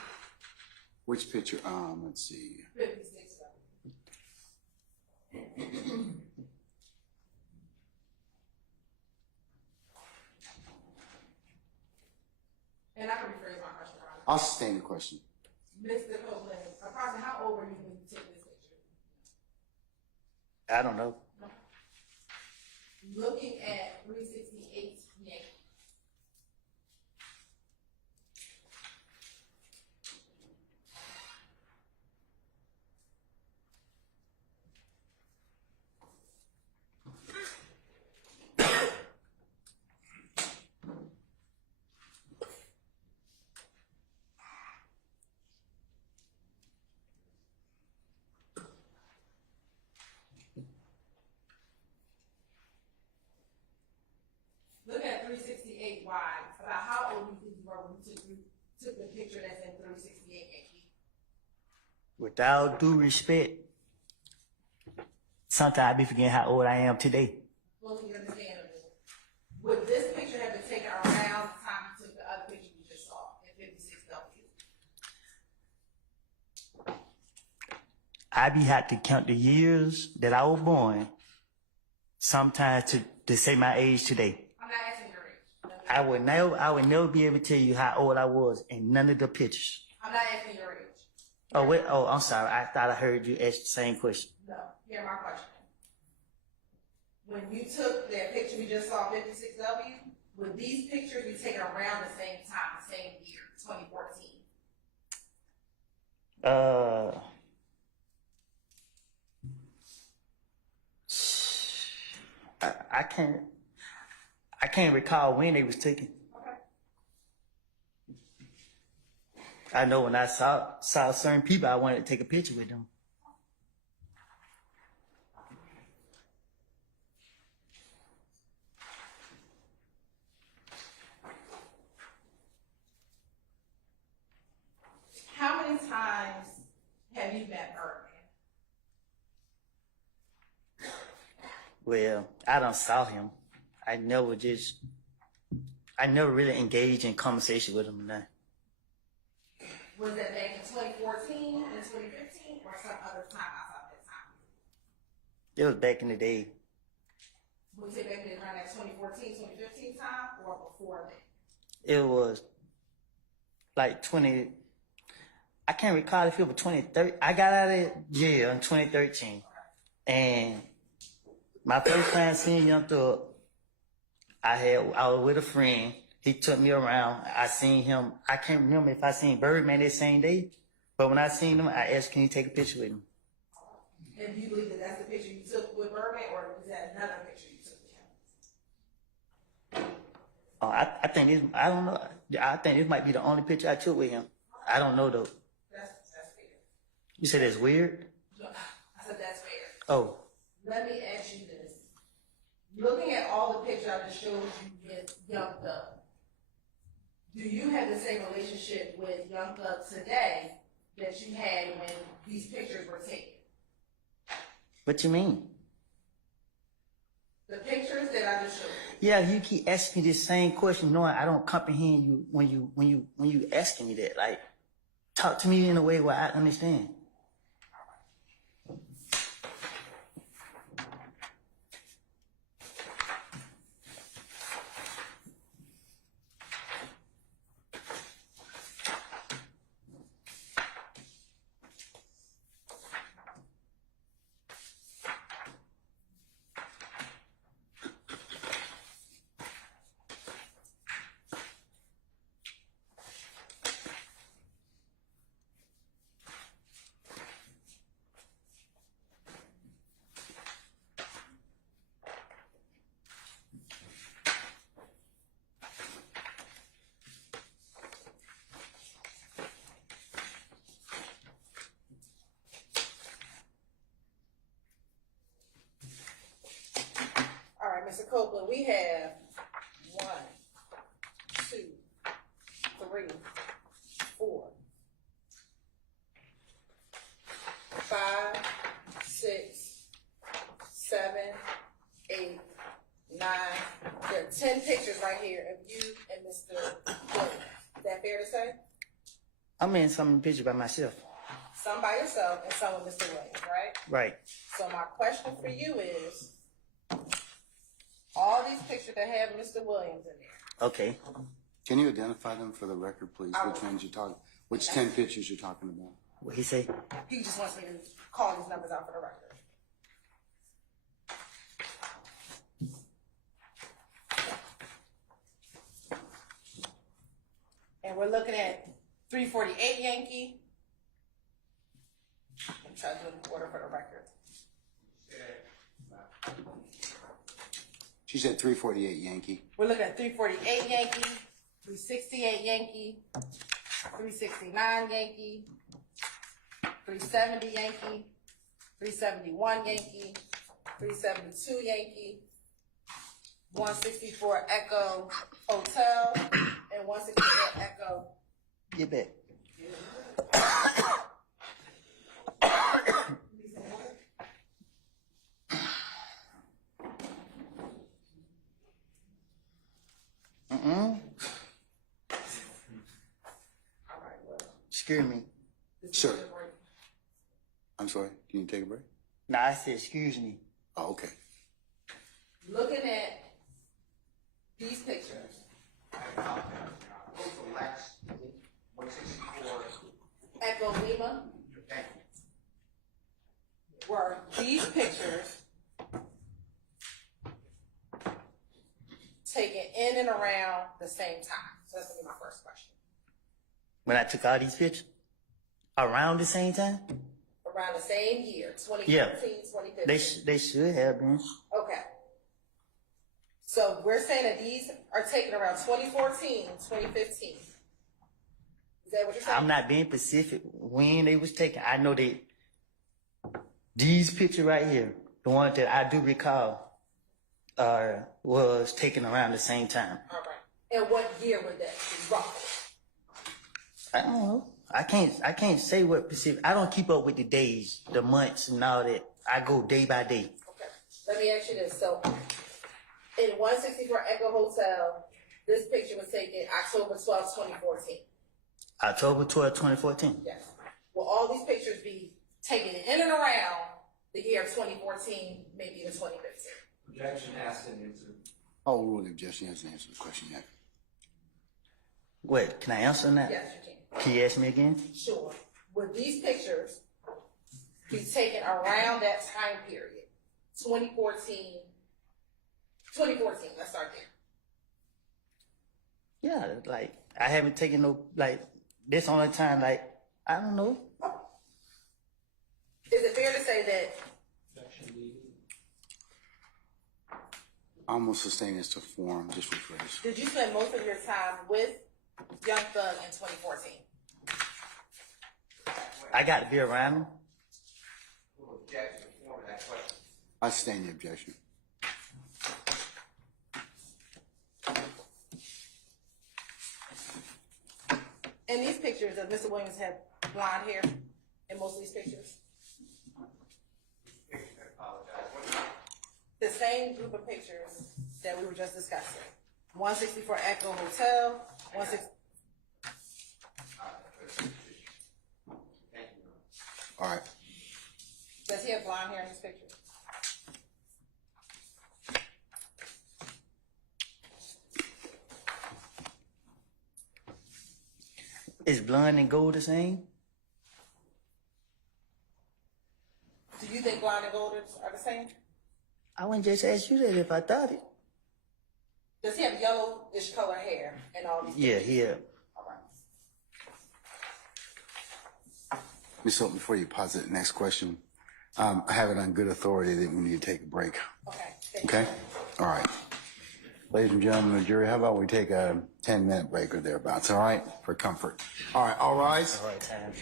which picture? Let's see. 56W. And I can rephrase my question, Your Honor. I'll sustain the question. Mr. Copeland, approximately how old were you when you took this picture? I don't know. Looking at 368 Yankee. Look at 368 wide. About how old do you think you were when you took the picture that's in 368 Yankee? With all due respect, sometimes I be forgetting how old I am today. Fully understandable. Would this picture have been taken around the time you took the other picture you just saw in 56W? I be had to count the years that I was born, sometimes to say my age today. I'm not asking your age. I would never be able to tell you how old I was in none of the pictures. I'm not asking your age. Oh wait, oh I'm sorry. I thought I heard you ask the same question. No, hear my question. When you took that picture we just saw, 56W, would these pictures be taken around the same time, the same year, 2014? I can't recall when they was taken. Okay. I know when I saw certain people, I wanted to take a picture with them. How many times have you met Birdman? Well, I done saw him. I never really engaged in conversation with him. Now. Was that back in 2014 and 2015 or some other time outside that time? It was back in the day. Was it back in around that 2014, 2015 time or before that? It was like 20. I can't recall if it was 2013. I got out of jail in 2013. Okay. And my first time seeing Young Thug, I was with a friend. He took me around. I seen him. I can't remember if I seen Birdman that same day, but when I seen him, I asked, "Can you take a picture with him?" And do you believe that that's the picture you took with Birdman, or is that another picture you took with him? I think this. I don't know. I think this might be the only picture I took with him. I don't know though. That's fair. You said it's weird. No, I said that's fair. Oh, Let me ask you this. Looking at all the pictures I just showed you with Young Thug, do you have the same relationship with Young Thug today that you had when these pictures were taken? what you mean? The pictures that I just showed you. Yeah, you keep asking me this same question, knowing I don't comprehend you when you asking me that. Like, talk to me in a way where I understand. All right, Mr. Copeland, we have 1, 2, 3, 4, 5, 6, 7, 8, 9. There are 10 pictures right here of you and Mr. Williams. Is that fair to say? I'm in some picture by myself. Some by yourself and some with Mr. Williams, right? Right. So my question for you is, all these pictures that have Mr. Williams in there, Okay. Can you identify them for the record, please? Which ones you're talking, which 10 pictures you're talking about? What he say? he just wants me to call these numbers out for the record. And we're looking at 348 Yankee. I'm trying to do it in order for the record. She said 348 Yankee. We're looking at 348 Yankee, 368 Yankee, 369 Yankee, 370 Yankee, 371 Yankee, 372 Yankee, 164 Echo Hotel, and 164 Echo. Get back. Excuse me. Sir. I'm sorry. Can you take a break? Nah, I said excuse me. Oh, okay. Looking at these pictures, Echo Lima, were these pictures taken in and around the same time? So that's gonna be my first question. When I took all these pictures around the same time, Around the same year, 2014, Yeah. 2015. they should have been. Okay. So we're saying that these are taken around 2014, 2015. Is that what you're saying? I'm not being specific when they was taken. I know that these pictures right here, the ones that I do recall, was taken around the same time. All right. And what year would that be, roughly? I don't know. I can't say what specific. I don't keep up with the days, the months, and all that. I go day by day. Okay. Let me ask you this. So, in 164 Echo Hotel, this picture was taken October 12, 2014. October 12, 2014. Yes. Will all these pictures be taken in and around the year of 2014, maybe even 2015? Objection asked and answered. Oh, rule the objection hasn't answered the question yet. Wait, can I answer that? Yes, you can. Can you ask me again? Sure. Would these pictures be taken around that time period? 2014, let's start there. Yeah, like I haven't taken no like this only time. Like I don't know. Is it fair to say that Almost sustain this to form, just rephrase. did you spend most of your time with Young Thug in 2014? I got to be around him. We'll object to the form of that question. I sustain the objection. In these pictures, does Mr. Williams have blonde hair in most of these pictures? I apologize. What- The same group of pictures that we were just discussing. 164 Echo Hotel, 160. Thank you. All right. Does he have blonde hair in his picture? Is blonde and gold the same? Do you think blonde and gold are the same? I wouldn't just ask you that if I thought it. Does he have yellowish color hair and all these? Yeah, yeah. All right. Ms. Hilton, before you posit the next question, I have it on good authority that we need to take a break. Okay. Thank Okay? All right. Ladies and gentlemen of the jury, how about we take a 10-minute break or thereabouts, all right? For comfort. All right, all rise. All right, time.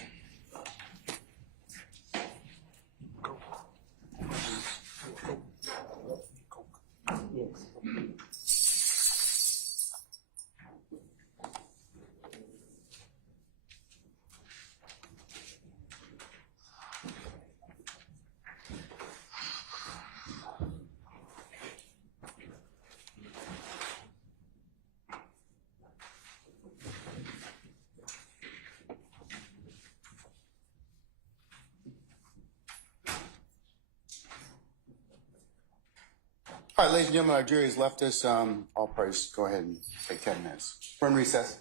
All right, ladies and gentlemen, our jury has left us. All parties, go ahead and take 10 minutes. We're in recess.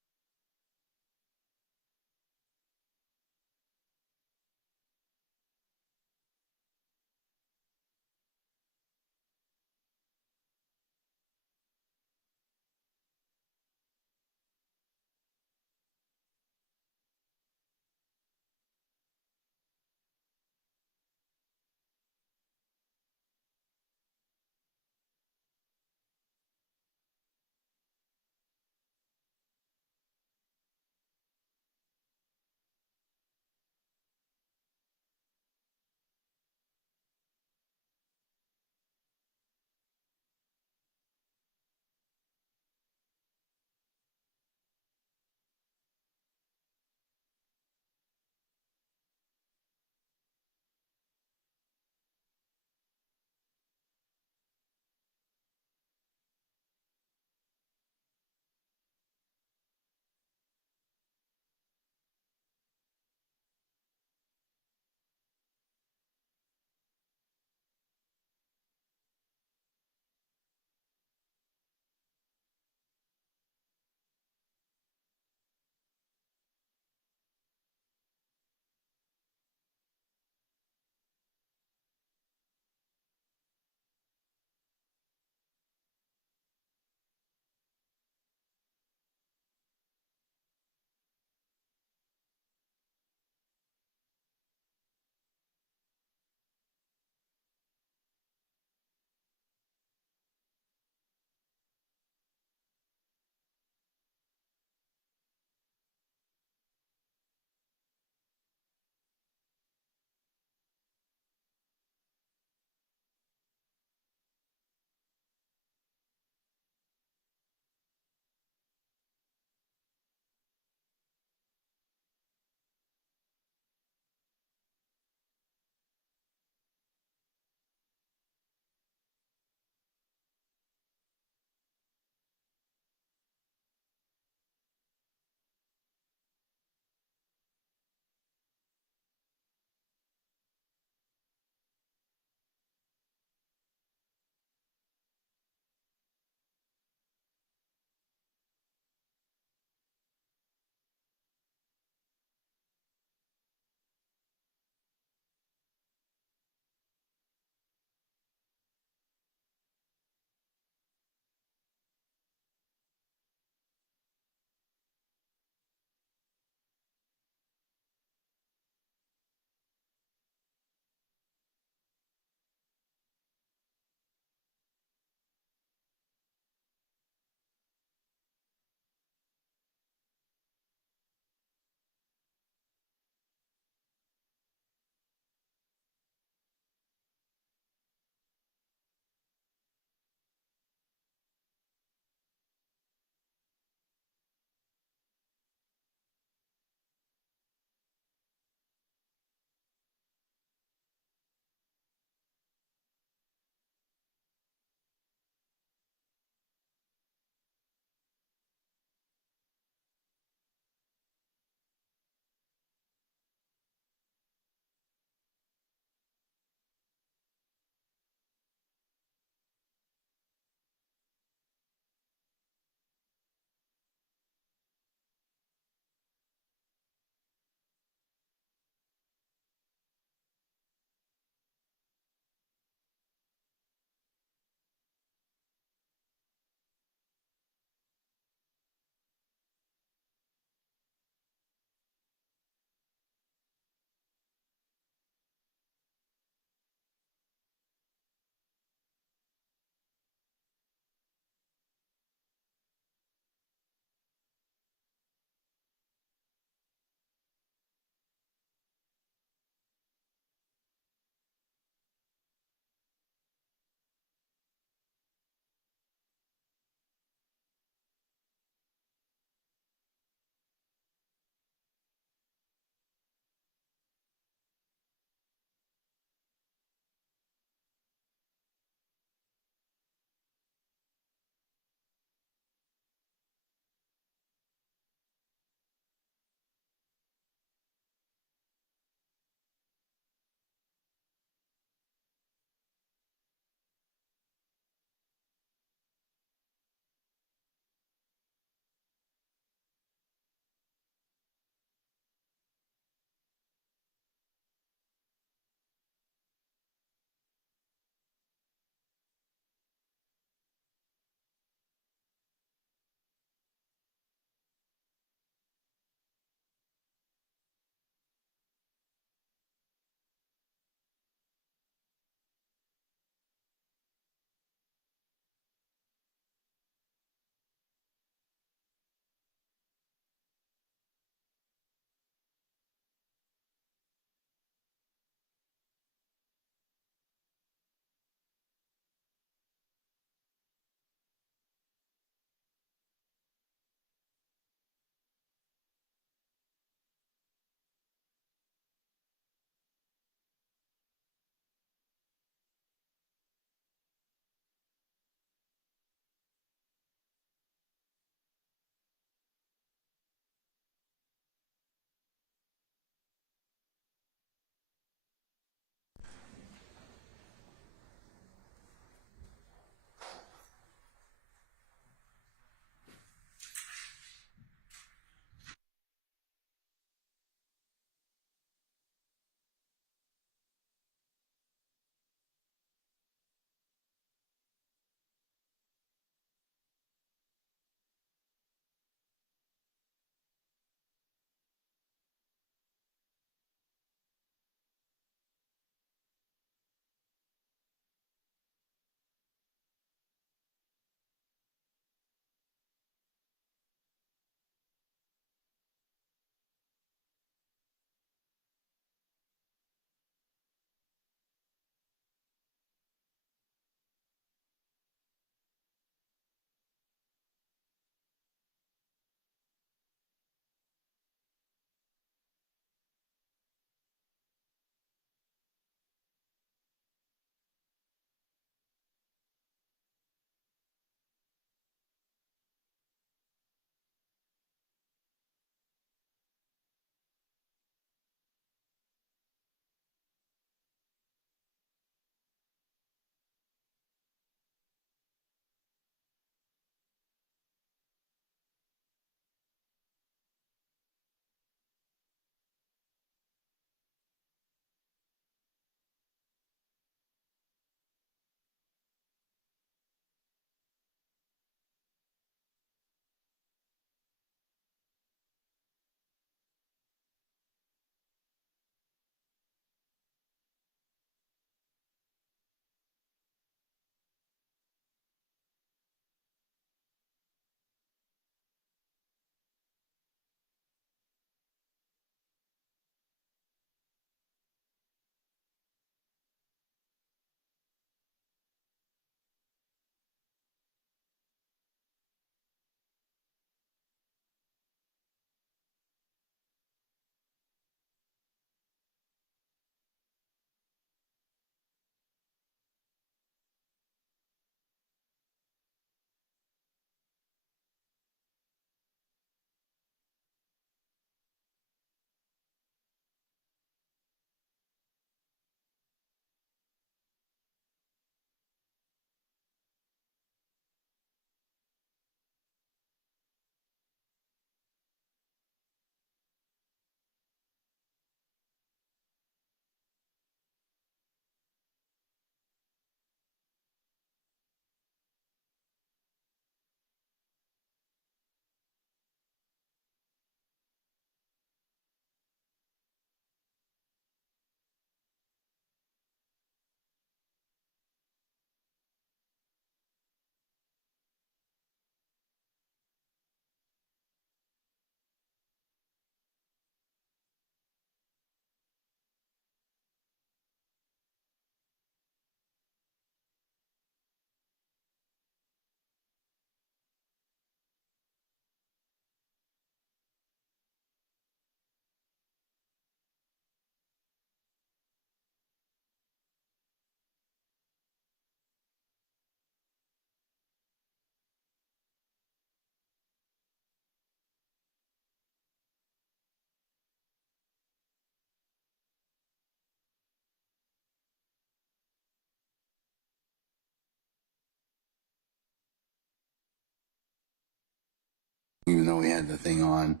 know we had the thing on.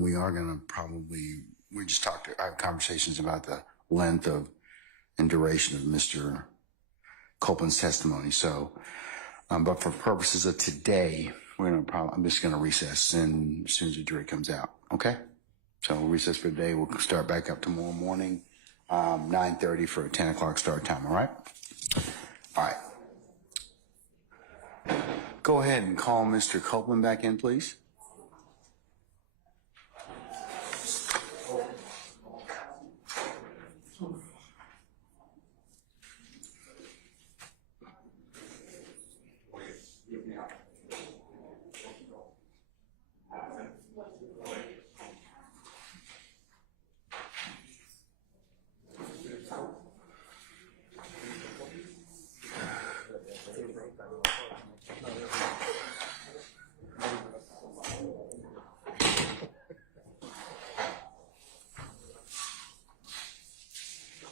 We are going to probably, we just have conversations about the length of and duration of Mr. Copeland's testimony. So, but for purposes of today, I'm just going to recess and as soon as the jury comes out. Okay? So we'll recess for today. We'll start back up tomorrow morning, 9:30 for a 10 o'clock start time. All right? All right. Go ahead and call Mr. Copeland back in, please.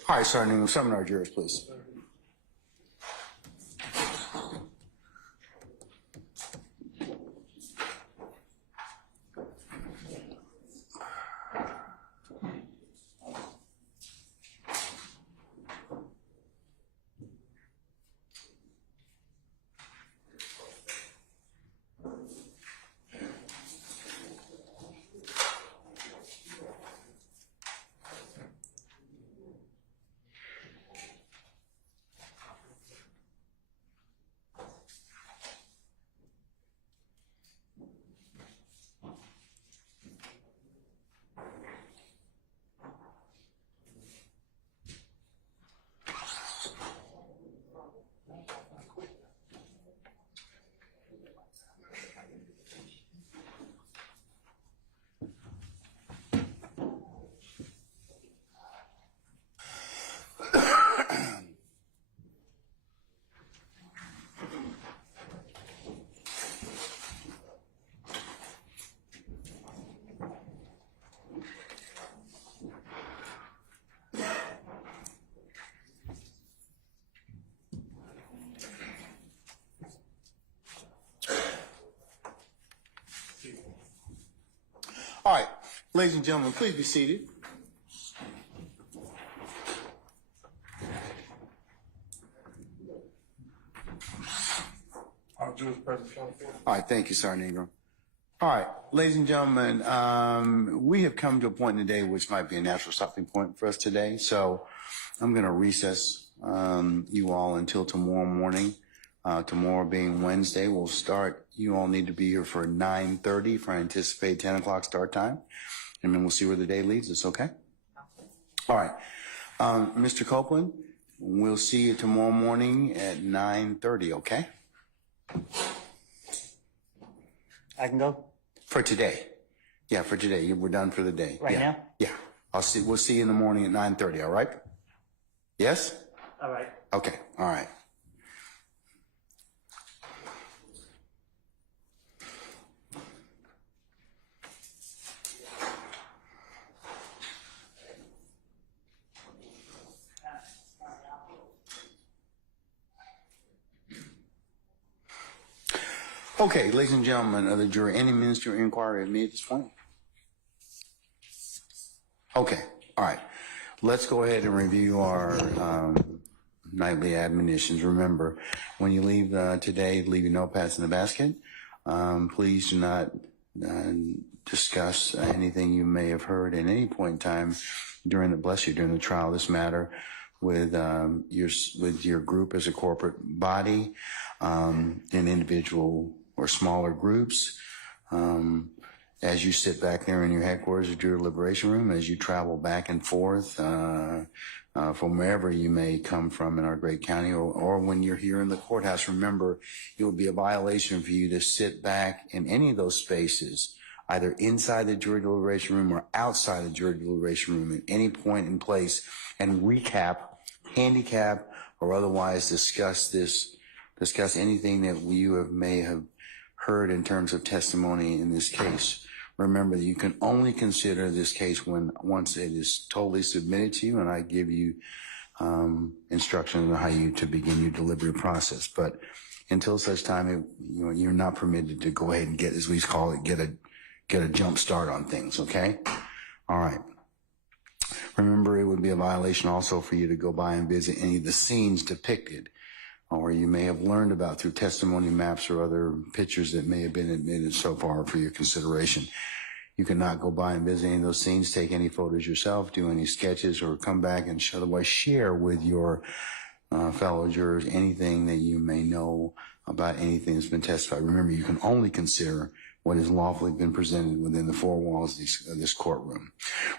All right, Sergeant, summon our jurors, please. All right, ladies and gentlemen, please be seated. I'll do his presentation. All right, thank you, Sergeant Ingram. All right, ladies and gentlemen, we have come to a point in the day which might be a natural stopping point for us today. So I'm going to recess you all until tomorrow morning. Tomorrow being Wednesday, we'll start. You all need to be here for 9:30 for anticipated 10 o'clock start time. And then we'll see where the day leads us, okay? All right. Mr. Copeland, we'll see you tomorrow morning at 9:30, okay? I can go For today. Yeah, for today. We're done for the day. right Yeah. now? Yeah. We'll see you in the morning at 9:30, all right? Yes? All right. Okay, all right. Okay, ladies and gentlemen of the jury, any ministerial inquiry of me at this point? Okay, all right. Let's go ahead and review our nightly admonitions. Remember, when you leave today, leave your notepads in the basket. Please do not discuss anything you may have heard at any point in time during the trial of this matter with your group as a corporate body, in individual or smaller groups. As you sit back there in your headquarters at your deliberation room, as you travel back and forth from wherever you may come from in our great county, or when you're here in the courthouse, remember, it would be a violation for you to sit back in any of those spaces, either inside the jury deliberation room or outside the jury deliberation room at any point in place, and recap, handicap, or otherwise discuss anything that may have heard in terms of testimony in this case. Remember that you can only consider this case once it is totally submitted to you, and I give you instructions on how to begin your delivery process. But until such time, you're not permitted to go ahead and get, as we call it, get get a jump start on things, okay? All right. Remember, it would be a violation also for you to go by and visit any of the scenes depicted, or you may have learned about through testimony maps or other pictures that may have been admitted so far for your consideration. You cannot go by and visit any of those scenes, take any photos yourself, do any sketches, or come back and otherwise share with your fellow jurors anything that you may know about anything that's been testified. Remember, you can only consider what has lawfully been presented within the four walls of this courtroom.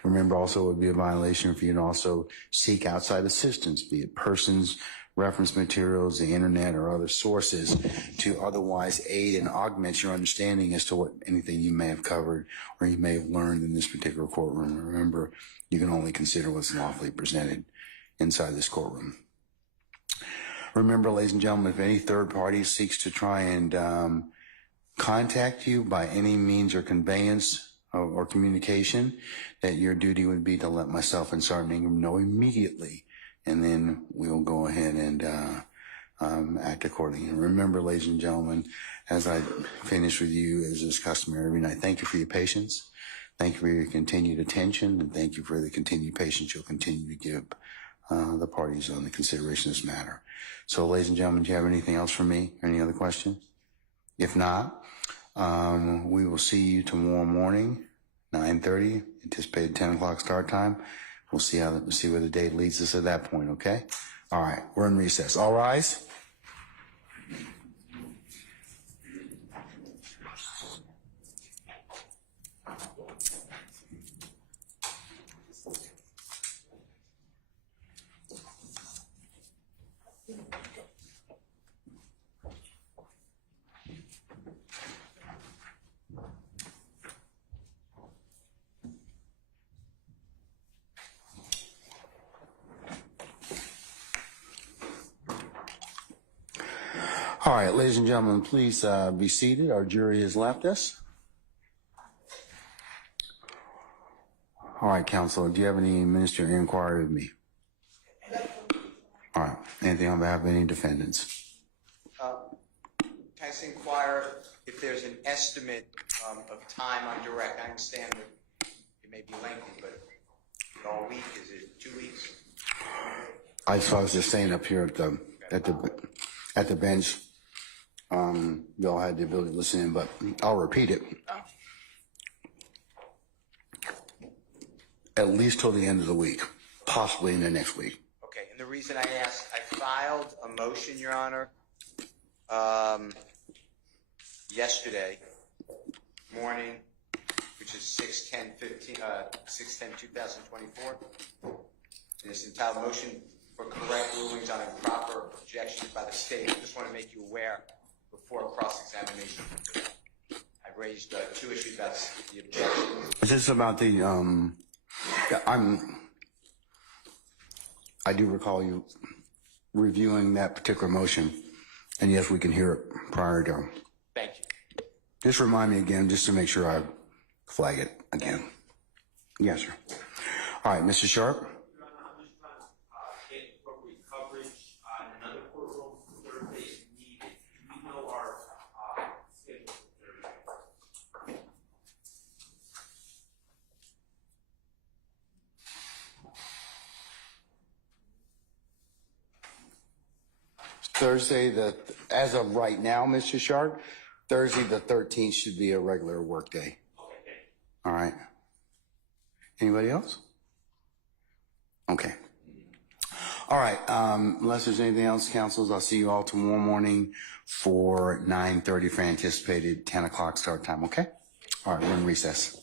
Remember also, it would be a violation for you to also seek outside assistance, be it persons, reference materials, the internet, or other sources to otherwise aid and augment your understanding as to what anything you may have covered or you may have learned in this particular courtroom. Remember, you can only consider what's lawfully presented inside this courtroom. Remember, ladies and gentlemen, if any third party seeks to try and contact you by any means or conveyance or communication, that your duty would be to let myself and Sergeant Ingram know immediately, and then we'll go ahead and act accordingly. And remember, ladies and gentlemen, as I finish with you, as is customary every night, thank you for your patience, thank you for your continued attention, and thank you for the continued patience you'll continue to give the parties on the consideration of this matter. So, ladies and gentlemen, do you have anything else for me? Any other questions? If not, we will see you tomorrow morning, 9:30, anticipated 10 o'clock start time. We'll see where the day leads us at that point, okay? All right, we're in recess. All rise. All right, ladies and gentlemen, please be seated. Our jury has left us. All right, Counsel, do you have any ministerial inquiry with me? All right, anything on behalf of any defendants? Can I just inquire if there's an estimate of time on direct? I understand that it may be lengthy, but all week, is it 2 weeks? I was just saying up here at the bench, y'all had the ability to listen in, but I'll repeat it. At least till the end of the week, possibly in the next week. Okay, and the reason I asked, I filed a motion, Your Honor, yesterday morning, which is 6/10/2024. And it's entitled Motion for Correct Rulings on Improper Objections by the State. I just want to make you aware before cross-examination. I've raised 2 issues about the objections. Is this about the, I do recall you reviewing that particular motion, and yes, we can hear it prior to. Thank you. Just remind me again, just to make sure I flag it again. Yes, sir. All right, Mr. Sharp. I'm just trying to get appropriate coverage in another courtroom Thursday if needed. Do we know our schedule for Thursday? Thursday, as of right now, Mr. Sharp, Thursday the 13th should be a regular work day. Okay. All right. Anybody else? Okay. All right. Unless there's anything else, counsels, I'll see you all tomorrow morning for 9:30 for anticipated 10 o'clock start time, okay? All right, we're in recess.